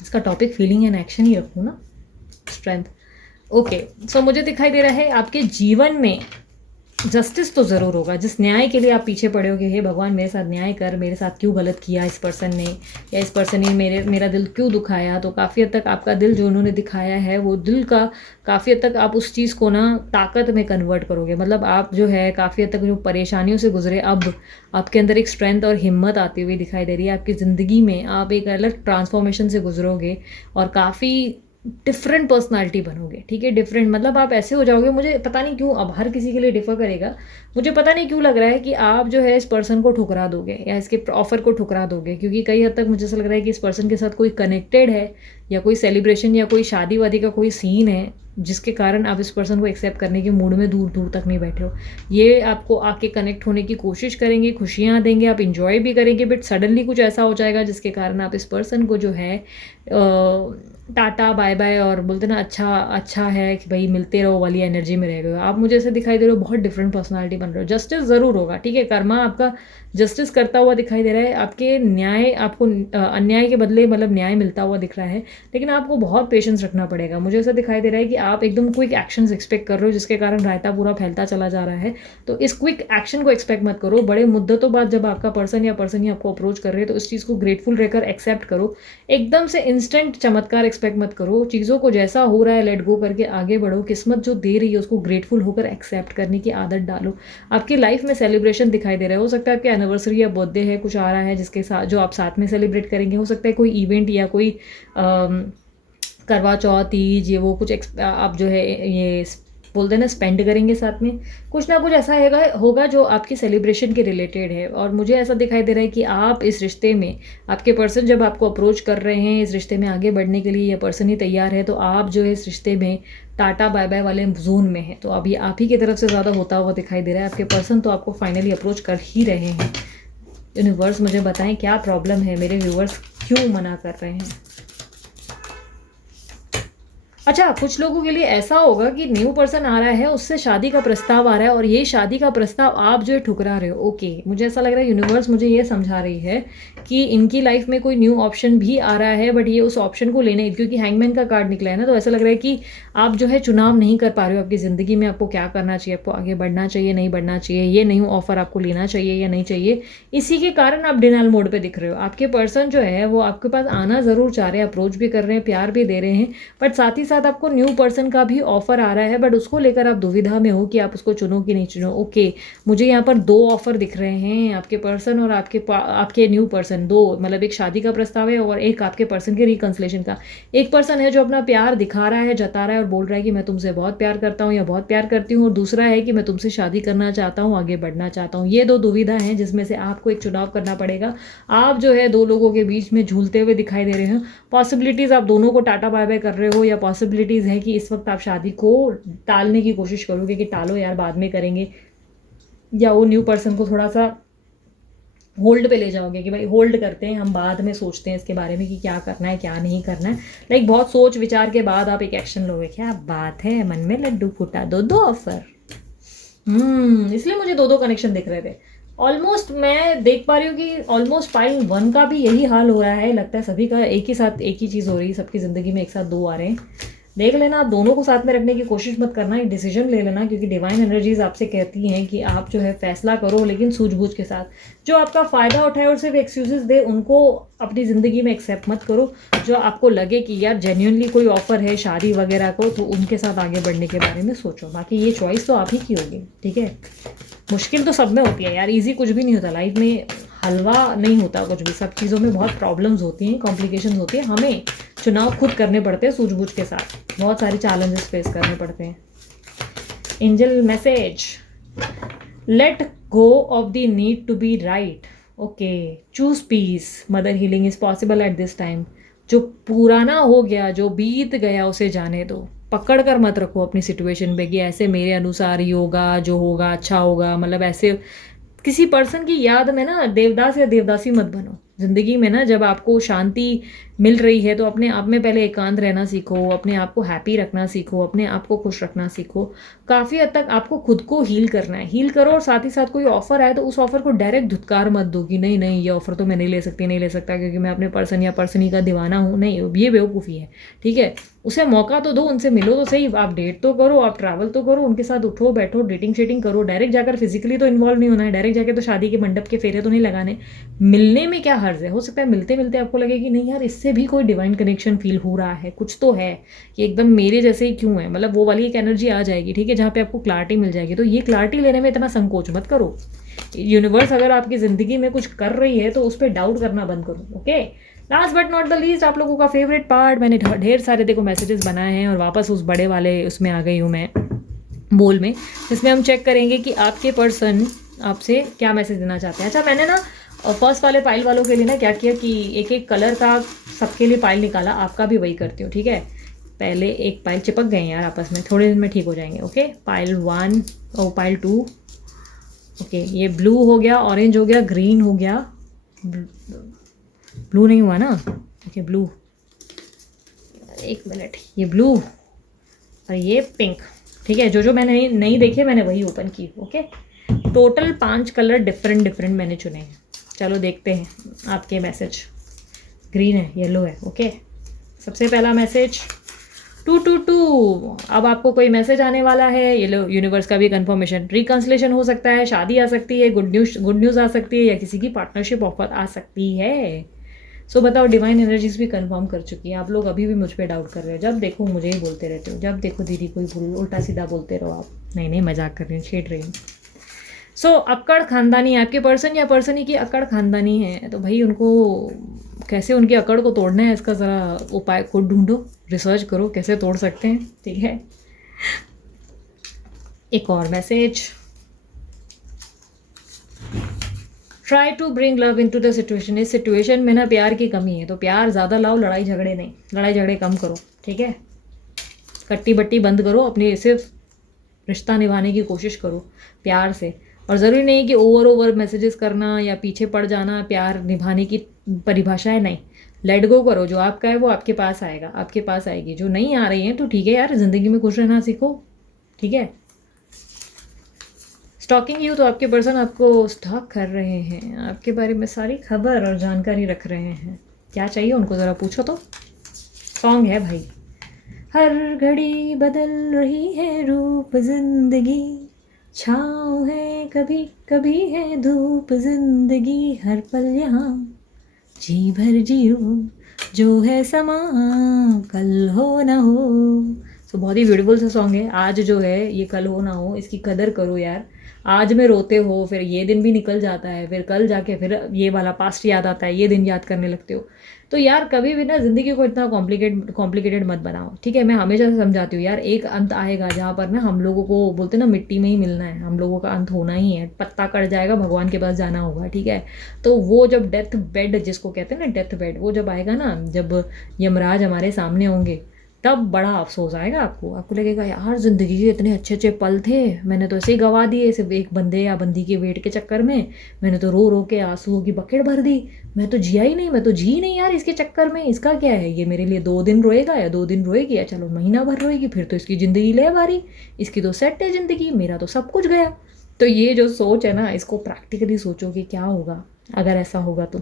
इसका टॉपिक फीलिंग एंड एक्शन ही रखूँ ना, स्ट्रेंथ। ओके, सो मुझे दिखाई दे रहा है आपके जीवन में जस्टिस तो ज़रूर होगा। जिस न्याय के लिए आप पीछे पड़े हो कि हे भगवान मेरे साथ न्याय कर, मेरे साथ क्यों गलत किया इस पर्सन ने, या इस पर्सन ने मेरा दिल क्यों दुखाया, तो काफ़ी हद तक आपका दिल जो उन्होंने दिखाया है वो दिल का काफ़ी हद तक आप उस चीज़ को ना ताकत में कन्वर्ट करोगे। मतलब आप जो है काफ़ी हद तक जो परेशानियों से गुजरे, अब आपके अंदर एक स्ट्रेंथ और हिम्मत आती हुई दिखाई दे रही है। आपकी ज़िंदगी में आप एक अलग ट्रांसफॉर्मेशन से गुजरोगे और काफ़ी डिफरेंट पर्सनालिटी बनोगे, ठीक है, डिफरेंट मतलब आप ऐसे हो जाओगे, मुझे पता नहीं क्यों, अब हर किसी के लिए डिफर करेगा, मुझे पता नहीं क्यों लग रहा है कि आप जो है इस पर्सन को ठुकरा दोगे या इसके ऑफर को ठुकरा दोगे, क्योंकि कई हद तक मुझे ऐसा लग रहा है कि इस पर्सन के साथ कोई कनेक्टेड है या कोई सेलिब्रेशन या कोई शादी वादी का कोई सीन है जिसके कारण आप इस पर्सन को एक्सेप्ट करने के मूड में दूर दूर तक नहीं बैठे हो। ये आपको आके कनेक्ट होने की कोशिश करेंगे, खुशियाँ देंगे, आप इंजॉय भी करेंगे, बट सडनली कुछ ऐसा हो जाएगा जिसके कारण आप इस पर्सन को जो है टाटा बाय बाय और बोलते ना अच्छा है कि भाई मिलते रहो वाली एनर्जी में रह गए हो आप। मुझे ऐसे दिखाई दे रहे हो बहुत डिफरेंट पर्सनालिटी बन रहे हो। जस्टिस ज़रूर होगा, ठीक है, कर्मा आपका जस्टिस करता हुआ दिखाई दे रहा है, आपके न्याय आपको अन्याय के बदले मतलब न्याय मिलता हुआ दिख रहा है, लेकिन आपको बहुत पेशेंस रखना पड़ेगा। मुझे ऐसा दिखाई दे रहा है कि आप एकदम क्विक एक्शंस एक्सपेक्ट कर रहे हो जिसके कारण रायता पूरा फैलता चला जा रहा है, तो इस क्विक एक्शन को एक्सपेक्ट मत करो। बड़े मुद्दतों बाद जब आपका पर्सन या पर्सन ही आपको अप्रोच कर रहे हैं तो इस चीज़ को ग्रेटफुल रहकर एक्सेप्ट करो। एकदम से इंस्टेंट चमत्कार एक्सपेक्ट मत करो, चीज़ों को जैसा हो रहा है लेट गो करके आगे बढ़ो। किस्मत जो दे रही है उसको ग्रेटफुल होकर एक्सेप्ट करने की आदत डालो। आपकी लाइफ में सेलिब्रेशन दिखाई दे रहा है, हो सकता है आपके एनिवर्सरी या बर्थडे है कुछ आ रहा है जिसके साथ जो आप साथ में सेलिब्रेट करेंगे, हो सकता है कोई इवेंट या कोई करवा चौथ तीज ये वो कुछ आप जो है ये बोलते हैं ना स्पेंड करेंगे साथ में, कुछ ना कुछ ऐसा होगा जो आपकी सेलिब्रेशन के रिलेटेड है। और मुझे ऐसा दिखाई दे रहा है कि आप इस रिश्ते में, आपके पर्सन जब आपको अप्रोच कर रहे हैं इस रिश्ते में आगे बढ़ने के लिए, ये पर्सन ही तैयार है, तो आप जो है इस रिश्ते में टाटा बाय बाय वाले जोन में है। तो अभी आप ही की तरफ से ज़्यादा होता हुआ दिखाई दे रहा है। आपके पर्सन तो आपको फाइनली अप्रोच कर ही रहे हैं। यूनिवर्स मुझे बताएं क्या प्रॉब्लम है, मेरे व्यूवर्स क्यों मना कर रहे हैं। अच्छा, कुछ लोगों के लिए ऐसा होगा कि न्यू पर्सन आ रहा है, उससे शादी का प्रस्ताव आ रहा है और ये शादी का प्रस्ताव आप जो है ठुकरा रहे हो। ओके, मुझे ऐसा लग रहा है यूनिवर्स मुझे ये समझा रही है कि इनकी लाइफ में कोई न्यू ऑप्शन भी आ रहा है, बट ये उस ऑप्शन को लेने, क्योंकि हैंगमैन का कार्ड निकला है ना, तो ऐसा लग रहा है कि आप जो है चुनाव नहीं कर पा रहे हो अपनी ज़िंदगी में, आपको क्या करना चाहिए, आपको आगे बढ़ना चाहिए नहीं बढ़ना चाहिए, ये न्यू ऑफर आपको लेना चाहिए या नहीं चाहिए, इसी के कारण आप डिनाइल मोड पे दिख रहे हो। आपके पर्सन जो है वो आपके पास आना ज़रूर चाह रहे हैं, अप्रोच भी कर रहे हैं, प्यार भी दे रहे हैं, बट साथ ही साथ आपको न्यू पर्सन का भी ऑफर आ रहा है, बट उसको लेकर आप दुविधा में हो कि आप उसको चुनो कि नहीं चुनो। ओके, मुझे यहाँ पर दो ऑफर दिख रहे हैं, आपके पर्सन और आपके न्यू पर्सन, दो मतलब एक शादी का प्रस्ताव है और एक आपके पर्सन के रिकंसिलेशन का। एक पर्सन है जो अपना प्यार दिखा रहा है, जता रहा है और बोल रहा है कि मैं तुमसे बहुत प्यार करता हूँ या बहुत प्यार करती हूँ, और दूसरा है कि मैं तुमसे शादी करना चाहता हूँ, आगे बढ़ना चाहता हूँ। ये दो दुविधा हैं जिसमें से आपको एक चुनाव करना पड़ेगा। आप जो है दो लोगों के बीच में झूलते हुए दिखाई दे रहे हैं। पॉसिबिलिटीज़ आप दोनों को टाटा बाय बाय कर रहे हो, या पॉसिबिलिटीज़ है कि इस वक्त आप शादी को टालने की कोशिश करोगे कि टालो यार बाद में करेंगे, या वो न्यू पर्सन को थोड़ा सा होल्ड पे ले जाओगे कि भाई होल्ड करते हैं, हम बाद में सोचते हैं इसके बारे में कि क्या करना है क्या नहीं करना है। लाइक बहुत सोच विचार के बाद आप एक एक्शन लोगे। क्या बात है, मन में लड्डू फूटा, दो दो ऑफर। इसलिए मुझे दो दो कनेक्शन दिख रहे थे। ऑलमोस्ट मैं देख पा रही हूँ कि ऑलमोस्ट पाइल 1 का भी यही हाल हो रहा है। लगता है सभी का एक ही साथ एक ही चीज़ हो रही है, सबकी ज़िंदगी में एक साथ दो आ रहे हैं। देख लेना, आप दोनों को साथ में रखने की कोशिश मत करना, एक डिसीजन ले लेना, क्योंकि डिवाइन एनर्जीज आपसे कहती हैं कि आप जो है फैसला करो लेकिन सूझबूझ के साथ। जो आपका फ़ायदा उठाए और सिर्फ एक्सक्यूजेस दे उनको अपनी ज़िंदगी में एक्सेप्ट मत करो। जो आपको लगे कि यार जेन्युइनली कोई ऑफर है शादी वगैरह को, तो उनके साथ आगे बढ़ने के बारे में सोचो। बाकी ये चॉइस तो आप ही की होगी, ठीक है। मुश्किल तो सब में होती है यार, इजी कुछ भी नहीं होता लाइफ में, हलवा नहीं होता कुछ भी। सब चीज़ों में बहुत प्रॉब्लम्स होती हैं, कॉम्प्लिकेशंस होती हैं। हमें चुनाव खुद करने पड़ते हैं सूझबूझ के साथ, बहुत सारे चैलेंजेस फेस करने पड़ते हैं। Angel message, let go of the need to be right, okay, choose peace, mother healing is possible at this time. जो पुराना हो गया, जो बीत गया, उसे जाने दो। पकड़ कर मत रखो अपनी सिचुएशन पे कि ऐसे मेरे अनुसार ही होगा, जो होगा अच्छा होगा। मतलब ऐसे किसी पर्सन की याद में ना देवदास या देवदासी मत बनो। ज़िंदगी में ना जब आपको शांति मिल रही है तो अपने आप में पहले एकांत रहना सीखो, अपने आप को हैप्पी रखना सीखो, अपने आप को खुश रखना सीखो। काफ़ी हद तक आपको खुद को हील करना है, हील करो। और साथ ही साथ कोई ऑफर आए तो उस ऑफर को डायरेक्ट धुतकार मत दो कि नहीं नहीं ये ऑफर तो मैं नहीं ले सकती, नहीं ले सकता क्योंकि मैं अपने पर्सन या पर्सनी का दीवाना हूँ। नहीं, ये बेवकूफ़ी है, ठीक है। उसे मौका तो दो, उनसे मिलो तो सही, आप डेट तो करो, आप ट्रैवल तो करो, उनके साथ उठो बैठो, डेटिंग शेटिंग करो। डायरेक्ट जाकर फिजिकली तो इन्वॉल्व नहीं होना है, डायरेक्ट जाके तो शादी के मंडप के फेरे तो नहीं लगाने। मिलने में क्या हर्ज है, हो सकता है मिलते मिलते आपको लगे कि नहीं यार इससे भी कोई डिवाइन कनेक्शन फील हो रहा है, कुछ तो है, कि एकदम मेरे जैसे ही क्यों है। मतलब वो वाली एक एनर्जी आ जाएगी, ठीक है, जहाँ पे आपको क्लैरिटी मिल जाएगी। तो ये क्लैरिटी लेने में इतना संकोच मत करो। यूनिवर्स अगर आपकी ज़िंदगी में कुछ कर रही है तो उस पर डाउट करना बंद करो, okay. Last but not the least, आप लोगों का फेवरेट पार्ट, मैंने ढेर सारे देखो मैसेजेस बनाए हैं और वापस उस बड़े वाले उसमें आ गई हूँ मैं, बोल में, जिसमें हम चेक करेंगे कि आपके पर्सन आपसे क्या मैसेज देना चाहते हैं। अच्छा, मैंने ना फर्स्ट वाले पाइल वालों के लिए ना क्या किया कि एक एक कलर का सबके लिए पाइल निकाला। आपका भी वही करती हूँ, ठीक है। पहले एक पाइल चिपक गए यार आपस में, थोड़े दिन में ठीक हो जाएंगे, ओके। पाइल 1 और पाइल 2, ओके। ये ब्लू हो गया, ऑरेंज हो गया, ग्रीन हो गया, ब्लू नहीं हुआ ना, ओके ब्लू, एक मिनट, ये ब्लू और ये पिंक, ठीक है। जो जो मैंने नहीं देखे मैंने वही ओपन की, okay. Total 5 colour different different मैंने चुने हैं। चलो देखते हैं आपके मैसेज। ग्रीन है, येलो है, ओके। सबसे पहला मैसेज 222। अब आपको कोई मैसेज आने वाला है, ये लो यूनिवर्स का भी कंफर्मेशन। रिकंसलेशन हो सकता है, शादी आ सकती है, गुड न्यूज़ आ सकती है, या किसी की पार्टनरशिप ऑफर आ सकती है। सो बताओ, डिवाइन एनर्जीज भी कंफर्म कर चुकी हैं। आप लोग अभी भी मुझ पे डाउट कर रहे हो, जब देखो मुझे ही बोलते रहते हो, जब देखो दीदी कोई उल्टा सीधा बोलते रहो आप। नहीं नहीं, मजाक कर रही हूँ, छेड़ रही हूँ। सो अक्कड़ खानदानी, आपके पर्सन या पर्सनी की अक्कड़ खानदानी है, तो भाई उनको कैसे उनकी अकड़ को तोड़ना है इसका ज़रा उपाय खुद ढूंढो, रिसर्च करो कैसे तोड़ सकते हैं, ठीक है। एक और message, try to bring love into the situation. इस सिचुएशन में ना प्यार की कमी है, तो प्यार ज़्यादा लाओ, लड़ाई झगड़े नहीं, लड़ाई झगड़े कम करो, ठीक है। कट्टी बट्टी बंद करो, अपनी सिर्फ रिश्ता निभाने की कोशिश करो प्यार से। और ज़रूरी नहीं कि ओवर मैसेजेस करना या पीछे पड़ जाना प्यार निभाने की परिभाषा है, नहीं। लेट गो करो, जो आपका है वो आपके पास आएगा, आपके पास आएगी। जो नहीं आ रही है तो ठीक है यार, ज़िंदगी में खुश रहना सीखो, ठीक है। स्टॉकिंग यू, तो आपके पर्सन आपको स्टॉक कर रहे हैं, आपके बारे में सारी खबर और जानकारी रख रहे हैं। क्या चाहिए उनको ज़रा पूछो तो। सॉन्ग है भाई, हर घड़ी बदल रही है रूप जिंदगी, छाँव है कभी कभी है धूप जिंदगी, हर पल यहाँ जी भर जियो, जो है समा कल हो ना हो। तो बहुत ही ब्यूटीफुल सा सॉन्ग है। आज जो है ये कल हो ना हो, इसकी कदर करो यार। आज में रोते हो, फिर ये दिन भी निकल जाता है, फिर कल जाके फिर ये वाला पास्ट याद आता है, ये दिन याद करने लगते हो। तो यार कभी भी ना ज़िंदगी को इतना कॉम्प्लिकेटेड मत बनाओ, ठीक है। मैं हमेशा से समझाती हूँ यार, एक अंत आएगा जहाँ पर ना हम लोगों को बोलते ना मिट्टी में ही मिलना है, हम लोगों का अंत होना ही है, पत्ता कट जाएगा, भगवान के पास जाना होगा, ठीक है। तो वो जब डेथ बेड जिसको कहते हैं ना, डेथ बेड, वो जब आएगा ना, जब यमराज हमारे सामने होंगे, तब बड़ा अफसोस आएगा आपको। आपको लगेगा यार ज़िंदगी के इतने अच्छे अच्छे पल थे, मैंने तो ऐसे ही गंवा दिए सिर्फ एक बंदे या बंदी के वेट के चक्कर में। मैंने तो रो रो के आंसुओं की बकेट भर दी, मैं तो जिया ही नहीं, मैं तो जी नहीं यार इसके चक्कर में। इसका क्या है, ये मेरे लिए 2 दिन रोएगा या 2 दिन रोएगी या चलो महीना भर रोएगी, फिर तो इसकी ज़िंदगी ले बारी, इसकी तो सेट है ज़िंदगी, मेरा तो सब कुछ गया। तो ये जो सोच है ना, इसको प्रैक्टिकली सोचो कि क्या होगा अगर ऐसा होगा। तो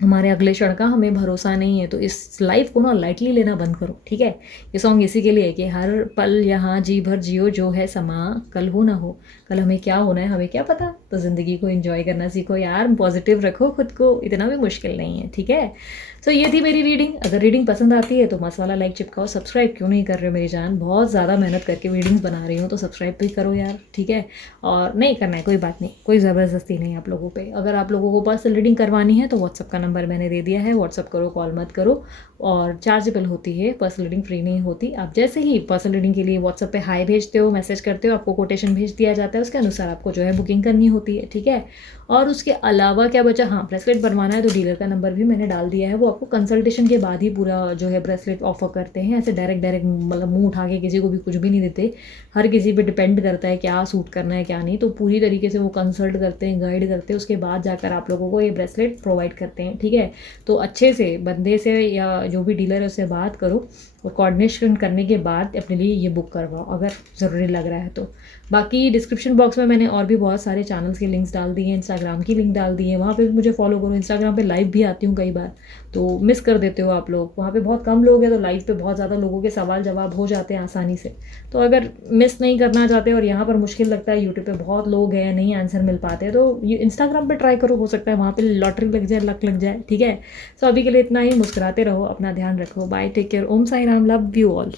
हमारे अगले क्षण का हमें भरोसा नहीं है, तो इस लाइफ को ना लाइटली लेना बंद करो, ठीक है। ये सॉन्ग इसी के लिए है कि हर पल यहाँ जी भर जियो, जो है समा कल हो ना हो, कल हमें क्या होना है हमें क्या पता। तो ज़िंदगी को एंजॉय करना सीखो यार, पॉजिटिव रखो खुद को, इतना भी मुश्किल नहीं है, ठीक है। तो ये थी मेरी रीडिंग। अगर रीडिंग पसंद आती है तो मस्त वाला लाइक चिपकाओ। सब्सक्राइब क्यों नहीं कर रहे हो मेरी जान, बहुत ज़्यादा मेहनत करके रीडिंग्स बना रही हूँ, तो सब्सक्राइब भी करो यार, ठीक है। और नहीं करना है कोई बात नहीं, कोई ज़बरदस्ती नहीं आप लोगों पे। अगर आप लोगों को पर्सनल रीडिंग करवानी है तो व्हाट्सअप का नंबर मैंने दे दिया है, व्हाट्सअप करो, कॉल मत करो। और चार्जेबल होती है, पर्सनल रीडिंग फ्री नहीं होती। आप जैसे ही पर्सनल रीडिंग के लिए व्हाट्सअप पे हाई भेजते हो, मैसेज करते हो, आपको कोटेशन भेज दिया जाता है, उसके अनुसार आपको जो है बुकिंग करनी होती है, ठीक है। और उसके अलावा क्या बचा, हाँ ब्रेसलेट बनवाना है तो डीलर का नंबर भी मैंने डाल दिया है, वो आपको कंसल्टेशन के बाद ही पूरा जो है ब्रेसलेट ऑफर करते हैं। ऐसे डायरेक्ट मतलब मुंह उठा के किसी को भी कुछ भी नहीं देते, हर किसी पे डिपेंड करता है क्या सूट करना है क्या नहीं। तो पूरी तरीके से वो कंसल्ट करते हैं, गाइड करते हैं, उसके बाद जाकर आप लोगों को ये ब्रेसलेट प्रोवाइड करते हैं, ठीक है। तो अच्छे से बंदे से या जो भी डीलर है उससे बात करो, और कोऑर्डिनेशन करने के बाद अपने लिए ये बुक करवाओ अगर ज़रूरी लग रहा है तो। बाकी डिस्क्रिप्शन बॉक्स में मैंने और भी बहुत सारे चैनल्स के लिंक्स डाल दिए हैं, इंस्टाग्राम की लिंक डाल दी है, वहाँ पे भी मुझे फॉलो करो। इंस्टाग्राम पे लाइव भी आती हूँ कई बार, तो मिस कर देते हो आप लोग, वहाँ पे बहुत कम लोग हैं, तो लाइव पे बहुत ज़्यादा लोगों के सवाल जवाब हो जाते हैं आसानी से। तो अगर मिस नहीं करना चाहते और यहाँ पर मुश्किल लगता है, यूट्यूब पे बहुत लोग हैं नहीं आंसर मिल पाते, तो ये इंस्टाग्राम पे ट्राई करो, हो सकता है वहाँ पे लॉटरी लग जाए, लक लग जाए, ठीक है। सो अभी के लिए इतना ही, मुस्कुराते रहो, अपना ध्यान रखो, bye, take care, Om Sai Ram, love you all.